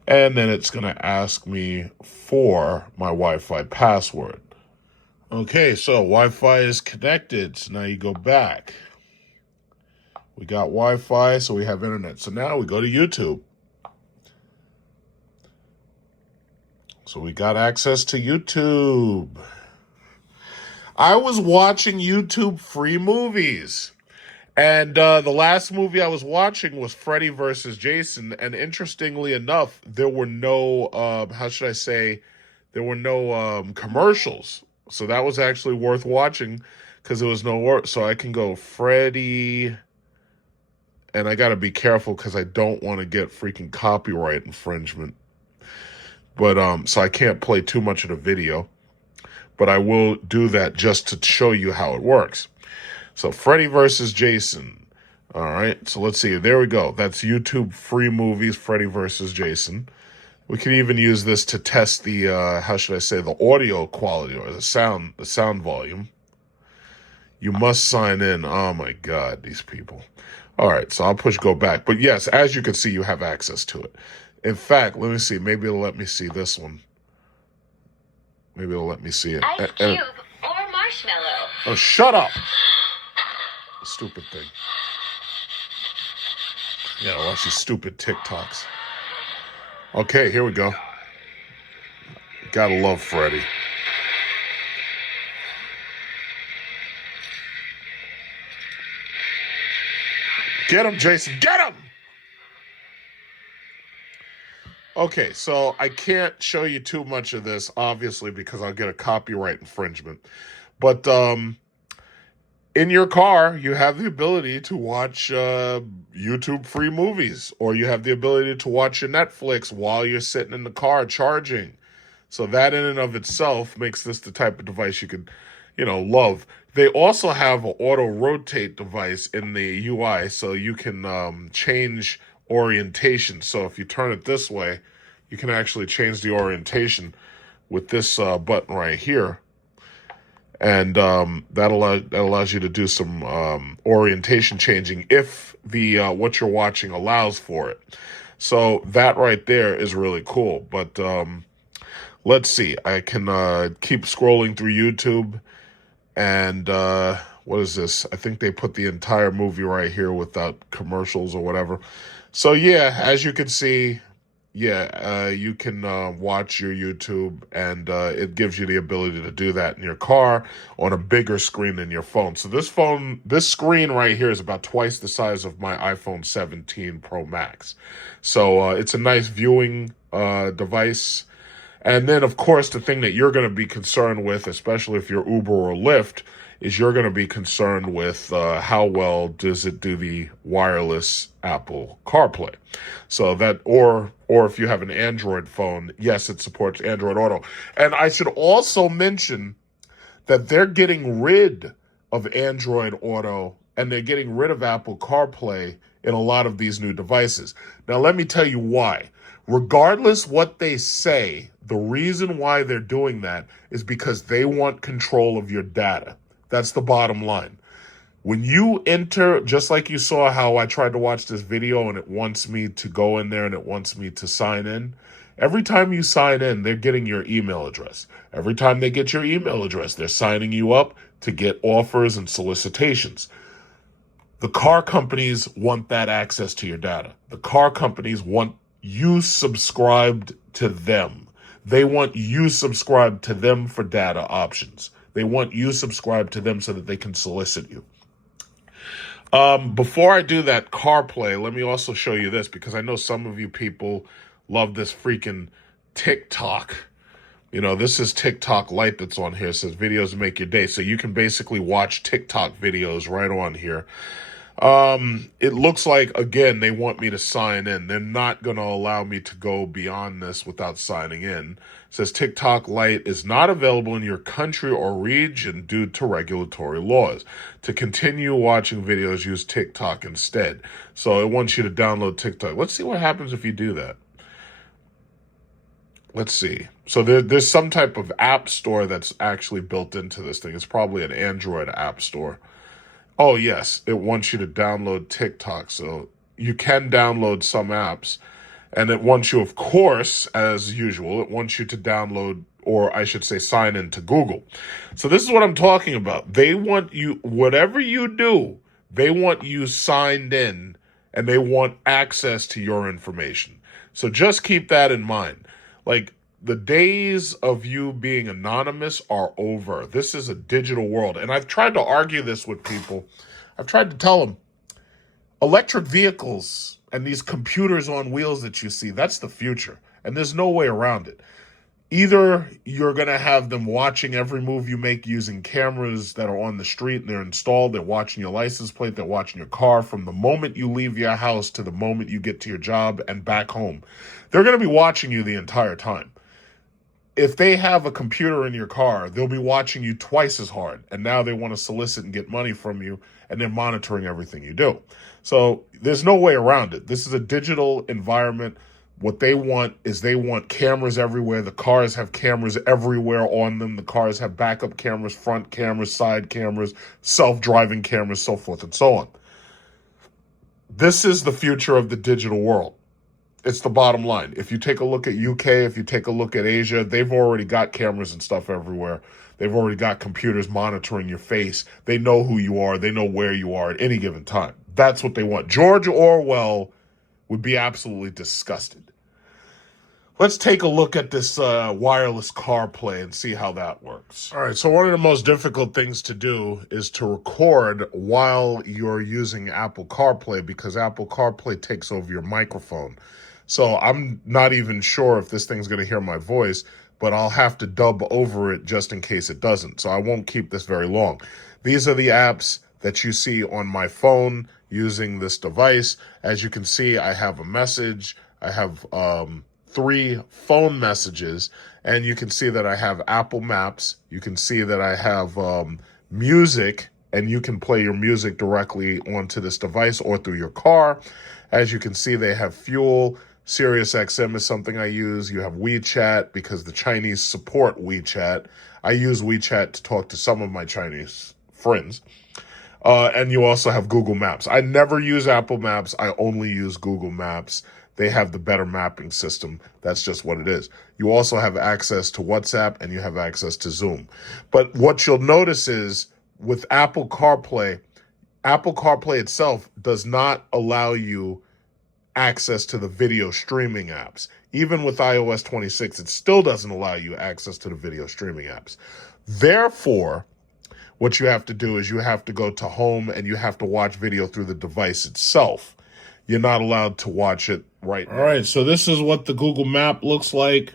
and then it's going to ask me for my Wi-Fi password. Okay, so Wi-Fi is connected. So now you go back. We got Wi-Fi, so we have internet. So now we go to YouTube. So we got access to YouTube. I was watching YouTube free movies. And the last movie I was watching was Freddy vs. Jason. And interestingly enough, there were no, there were no commercials. So that was actually worth watching because there was no work. So I can go Freddy... And I got to be careful because I don't want to get freaking copyright infringement. But, so I can't play too much of the video. But I will do that just to show you how it works. So, Freddy vs. Jason. All right. So, let's see. There we go. That's YouTube free movies, Freddy vs. Jason. We can even use this to test the, the audio quality or the sound volume. You must sign in. Oh, my God, these people. All right, so I'll push go back. But yes, as you can see, you have access to it. In fact, let me see. Maybe it'll let me see this one. Maybe it'll let me see it. Ice cube or marshmallow. Oh, shut up. Stupid thing. Yeah, watch these stupid TikToks. Okay, here we go. Gotta love Freddy. Get him, Jason. Get him! Okay, so I can't show you too much of this, obviously, because I'll get a copyright infringement. But in your car, you have the ability to watch YouTube free movies, or you have the ability to watch your Netflix while you're sitting in the car charging. So that in and of itself makes this the type of device you could love. They also have an auto rotate device in the UI, so you can change orientation. So if you turn it this way, you can actually change the orientation with this button right here. And that allows you to do some orientation changing if the what you're watching allows for it. So that right there is really cool. But let's see. I can keep scrolling through YouTube. And what is this? I think they put the entire movie right here without commercials or whatever. So yeah, as you can see, you can watch your YouTube, and it gives you the ability to do that in your car on a bigger screen than your phone. So this screen right here is about twice the size of my iPhone 17 Pro Max. So it's a nice viewing device. And then, of course, the thing that you're going to be concerned with, especially if you're Uber or Lyft, is you're going to be concerned with how well does it do the wireless Apple CarPlay. So that, or if you have an Android phone, yes, it supports Android Auto. And I should also mention that they're getting rid of Android Auto and they're getting rid of Apple CarPlay in a lot of these new devices. Now, let me tell you why. Regardless what they say, the reason why they're doing that is because they want control of your data. That's the bottom line. When you enter, just like you saw how I tried to watch this video and it wants me to go in there and it wants me to sign in, every time you sign in, they're getting your email address. Every time they get your email address, they're signing you up to get offers and solicitations. The car companies want that access to your data. The car companies want you subscribed to them. They want you subscribed to them for data options. They want you subscribed to them so that they can solicit you. Before I do that CarPlay, let me also show you this, because I know some of you people love this freaking TikTok. This is TikTok Lite that's on here. It says videos make your day. So you can basically watch TikTok videos right on here. It looks like, again, they want me to sign in. They're not going to allow me to go beyond this without signing in. It says TikTok Lite is not available in your country or region due to regulatory laws. To continue watching videos, use TikTok instead. So it wants you to download TikTok. Let's see what happens if you do that. Let's see. So there's some type of app store that's actually built into this thing. It's probably an Android app store. Oh, yes, it wants you to download TikTok. So you can download some apps. And it wants you, of course, as usual, it wants you to download, or I should say sign in to Google. So this is what I'm talking about. They want you, whatever you do, they want you signed in and they want access to your information. So just keep that in mind. Like, the days of you being anonymous are over. This is a digital world. And I've tried to argue this with people. I've tried to tell them, electric vehicles and these computers on wheels that you see, that's the future. And there's no way around it. Either you're going to have them watching every move you make using cameras that are on the street and they're installed. They're watching your license plate. They're watching your car from the moment you leave your house to the moment you get to your job and back home. They're going to be watching you the entire time. If they have a computer in your car, they'll be watching you twice as hard. And now they want to solicit and get money from you, and they're monitoring everything you do. So there's no way around it. This is a digital environment. What they want is they want cameras everywhere. The cars have cameras everywhere on them. The cars have backup cameras, front cameras, side cameras, self-driving cameras, so forth and so on. This is the future of the digital world. It's the bottom line. If you take a look at UK, if you take a look at Asia, they've already got cameras and stuff everywhere. They've already got computers monitoring your face. They know who you are. They know where you are at any given time. That's what they want. George Orwell would be absolutely disgusted. Let's take a look at this wireless CarPlay and see how that works. All right, so one of the most difficult things to do is to record while you're using Apple CarPlay, because Apple CarPlay takes over your microphone. So I'm not even sure if this thing's going to hear my voice, but I'll have to dub over it just in case it doesn't. So I won't keep this very long. These are the apps that you see on my phone using this device. As you can see, I have a message. I have 3 phone messages, and you can see that I have Apple Maps. You can see that I have music, and you can play your music directly onto this device or through your car. As you can see, they have fuel. SiriusXM is something I use. You have WeChat because the Chinese support WeChat. I use WeChat to talk to some of my Chinese friends. And you also have Google Maps. I never use Apple Maps. I only use Google Maps. They have the better mapping system. That's just what it is. You also have access to WhatsApp and you have access to Zoom. But what you'll notice is with Apple CarPlay itself does not allow you access to the video streaming apps. Even with iOS 26, it still doesn't allow you access to the video streaming apps. Therefore, what you have to do is you have to go to home and you have to watch video through the device itself. You're not allowed to watch it right now. All right, so this is what the Google Map looks like.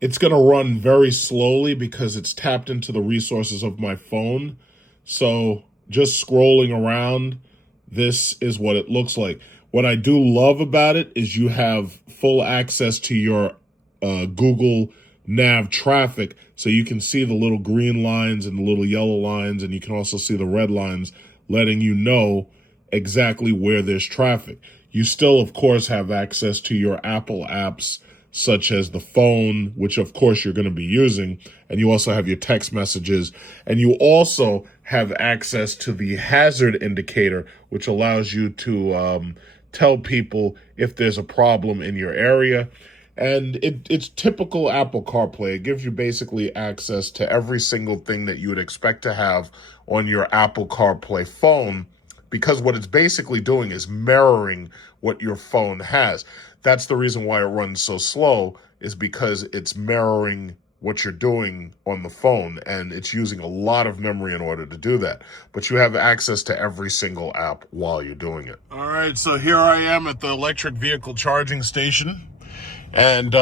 It's going to run very slowly because it's tapped into the resources of my phone. So just scrolling around, this is what it looks like. What I do love about it is you have full access to your Google Nav traffic, so you can see the little green lines and the little yellow lines, and you can also see the red lines letting you know exactly where there's traffic. You still, of course, have access to your Apple apps, such as the phone, which of course you're going to be using, and you also have your text messages, and you also have access to the hazard indicator, which allows you to tell people if there's a problem in your area. And it's typical Apple CarPlay. It gives you basically access to every single thing that you would expect to have on your Apple CarPlay phone, because what it's basically doing is mirroring what your phone has. That's the reason why it runs so slow, is because it's mirroring what you're doing on the phone, and it's using a lot of memory in order to do that. But you have access to every single app while you're doing it. All right, so here I am at the electric vehicle charging station, and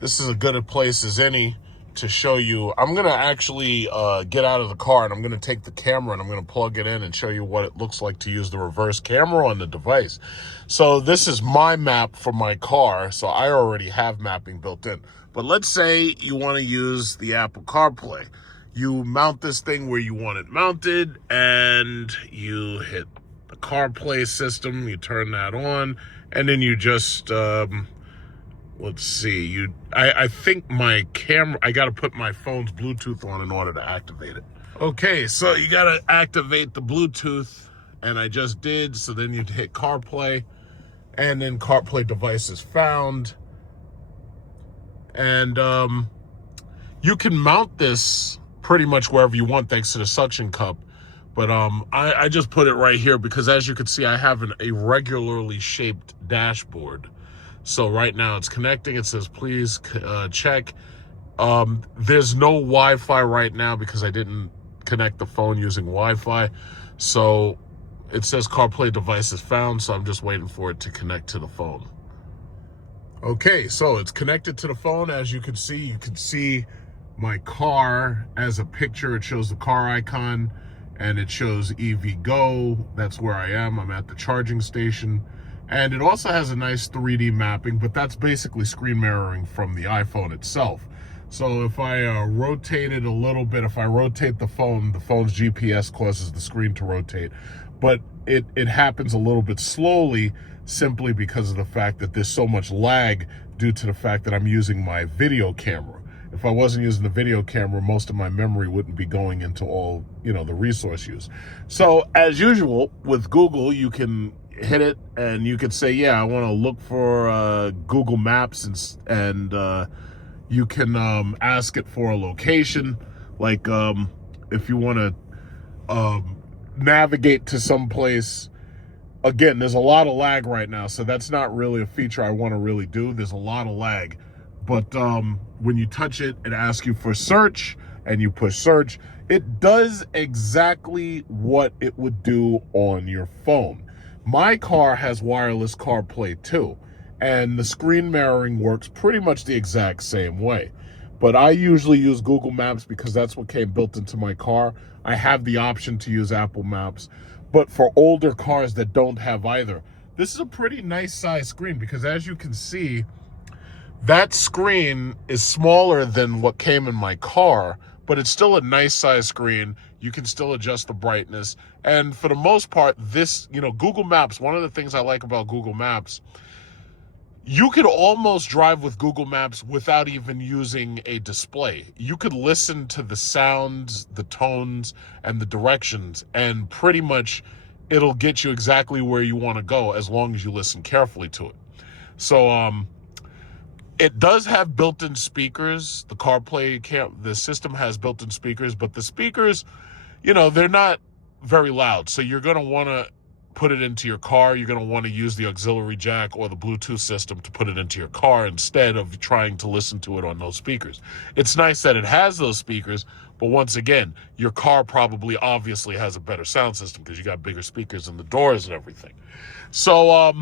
this is as good a place as any to show you. I'm going to actually get out of the car, and I'm going to take the camera and I'm going to plug it in and show you what it looks like to use the reverse camera on the device. So this is my map for my car, so I already have mapping built in. But let's say you want to use the Apple CarPlay. You mount this thing where you want it mounted, and you hit the CarPlay system, you turn that on, and then you just, let's see, I think my camera, I got to put my phone's Bluetooth on in order to activate it. Okay, so you got to activate the Bluetooth, and I just did. So then you hit CarPlay, and then CarPlay device is found. And you can mount this pretty much wherever you want thanks to the suction cup. But I just put it right here because, as you can see, I have a regularly shaped dashboard. So right now it's connecting. It says, please check. There's no Wi-Fi right now because I didn't connect the phone using Wi-Fi. So it says CarPlay device is found. So I'm just waiting for it to connect to the phone. Okay, so it's connected to the phone. As you can see my car as a picture. It shows the car icon and it shows EV Go. That's where I am. I'm at the charging station. And it also has a nice 3D mapping, but that's basically screen mirroring from the iPhone itself. So if I rotate it a little bit, if I rotate the phone's GPS causes the screen to rotate. But it happens a little bit slowly, simply because of the fact that there's so much lag due to the fact that I'm using my video camera. If I wasn't using the video camera, most of my memory wouldn't be going into all, the resource use. So as usual with Google, you can hit it and you could say, yeah, I want to look for Google Maps, and you can ask it for a location. Like if you want to navigate to some place. Again, there's a lot of lag right now, so that's not really a feature I want to really do. There's a lot of lag. But when you touch it, it asks you for search, and you push search. It does exactly what it would do on your phone. My car has wireless CarPlay too, and the screen mirroring works pretty much the exact same way. But I usually use Google Maps because that's what came built into my car. I have the option to use Apple Maps. But for older cars that don't have either, this is a pretty nice size screen because, as you can see, That screen is smaller than what came in my car, but it's still a nice size screen. You can still adjust the brightness. And for the most part, this, Google Maps, one of the things I like about Google Maps, you could almost drive with Google Maps without even using a display. You could listen to the sounds, the tones, and the directions, and pretty much it'll get you exactly where you want to go as long as you listen carefully to it. So, it does have built-in speakers. The CarPlay the system has built-in speakers, but the speakers, they're not very loud. So you're going to want to put it into your car. You're going to want to use the auxiliary jack or the Bluetooth system to put it into your car instead of trying to listen to it on those speakers. It's nice that it has those speakers, but once again, your car probably obviously has a better sound system because you got bigger speakers in the doors and everything. So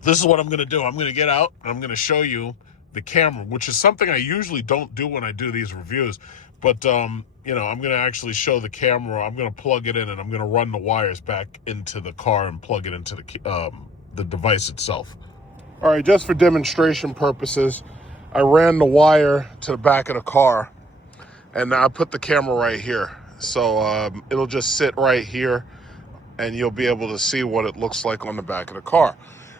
this is what I'm going to do. I'm going to get out and I'm going to show you the camera, which is something I usually don't do when I do these reviews. But, I'm going to actually show the camera. I'm going to plug it in and I'm going to run the wires back into the car and plug it into the device itself. All right, just for demonstration purposes, I ran the wire to the back of the car and I put the camera right here. So it'll just sit right here and you'll be able to see what it looks like on the back of the car.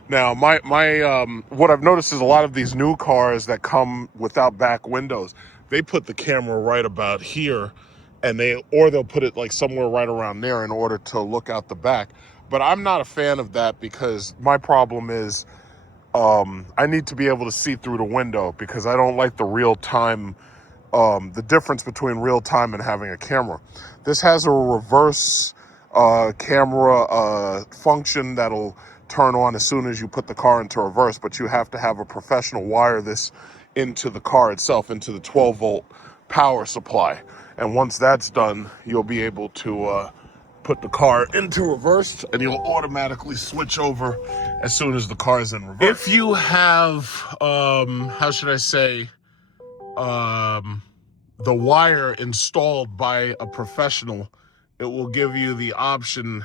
Now, what I've noticed is a lot of these new cars that come without back windows, they put the camera right about here, and they'll put it like somewhere right around there in order to look out the back. But I'm not a fan of that because my problem is I need to be able to see through the window because I don't like the real time, the difference between real time and having a camera. This has a reverse camera function that'll turn on as soon as you put the car into reverse, but you have to have a professional wire this into the car itself, into the 12-volt power supply. And once that's done, you'll be able to put the car into reverse and you'll automatically switch over as soon as the car is in reverse. If you have, how should I say, the wire installed by a professional, it will give you the option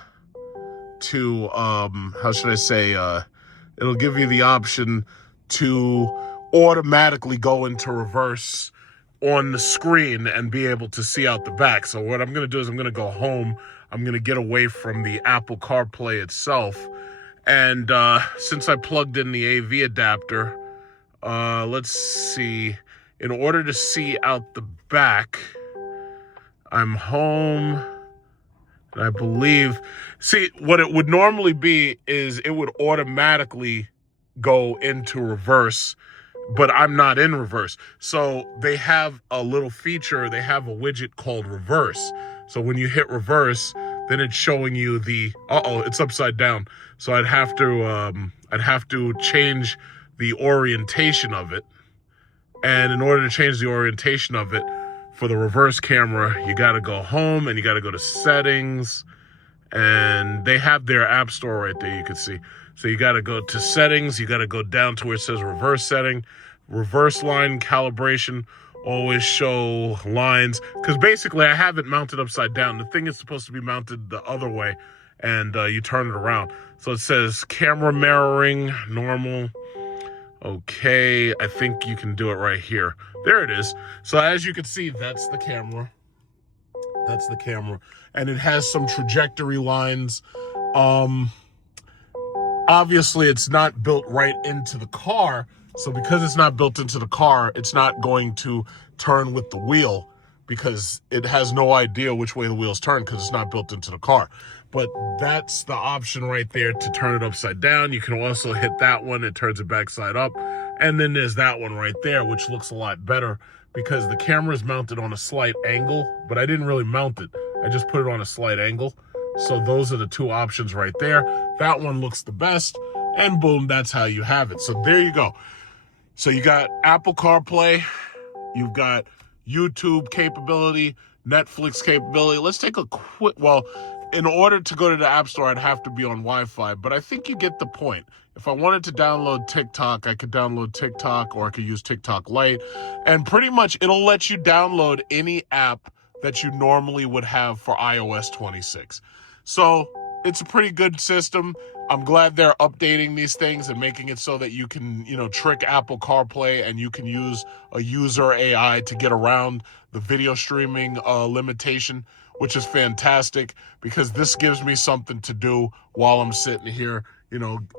to, it'll give you the option to automatically go into reverse on the screen and be able to see out the back. So what I'm going to do is I'm going to go home. I'm going to get away from the Apple CarPlay itself. And since I plugged in the AV adapter, let's see. In order to see out the back, I'm home. And I believe, see, what it would normally be is it would automatically go into reverse, but I'm not in reverse. So they have a little feature, they have a widget called reverse. So when you hit reverse, then it's showing you the, it's upside down. So I'd have to change the orientation of it. And in order to change the orientation of it, for the reverse camera, you got to go home and you got to go to settings, and they have their app store right there, you can see. So you got to go to settings, you got to go down to where it says reverse setting, reverse line calibration, always show lines, because basically I have it mounted upside down. The thing is supposed to be mounted the other way, and you turn it around. So it says camera mirroring, normal. Okay, I think you can do it right here. There it is. So as you can see, that's the camera. That's the camera. And it has some trajectory lines. Obviously, it's not built right into the car. So because it's not built into the car, it's not going to turn with the wheel because it has no idea which way the wheels turn because it's not built into the car. But that's the option right there to turn it upside down. You can also hit that one. It turns it back side up. And then there's that one right there, which looks a lot better because the camera is mounted on a slight angle, but I didn't really mount it. I just put it on a slight angle. So those are the two options right there. That one looks the best. And boom, that's how you have it. So there you go. So you got Apple CarPlay. You've got YouTube capability, Netflix capability. Let's take a quick, in order to go to the App Store, I'd have to be on Wi-Fi, but I think you get the point. If I wanted to download TikTok, I could download TikTok, or I could use TikTok Lite, and pretty much it'll let you download any app that you normally would have for iOS 26. So it's a pretty good system. I'm glad they're updating these things and making it so that you can, trick Apple CarPlay and you can use a user AI to get around the video streaming limitation, which is fantastic because this gives me something to do while I'm sitting here,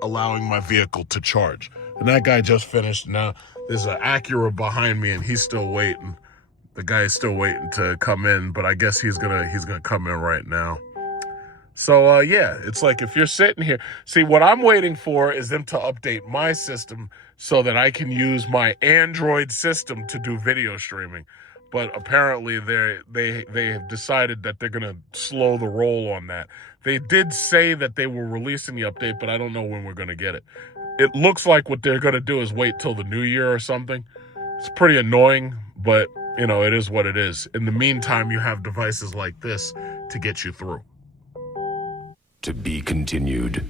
allowing my vehicle to charge. And that guy just finished. Now there's an Acura behind me and he's still waiting. The guy is still waiting to come in, but I guess he's gonna come in right now. So, yeah, it's like if you're sitting here, see, what I'm waiting for is them to update my system so that I can use my Android system to do video streaming. But apparently they have decided that they're going to slow the roll on that. They did say that they were releasing the update, but I don't know when we're going to get it. It looks like what they're going to do is wait till the new year or something. It's pretty annoying, but, it is what it is. In the meantime, you have devices like this to get you through. To be continued.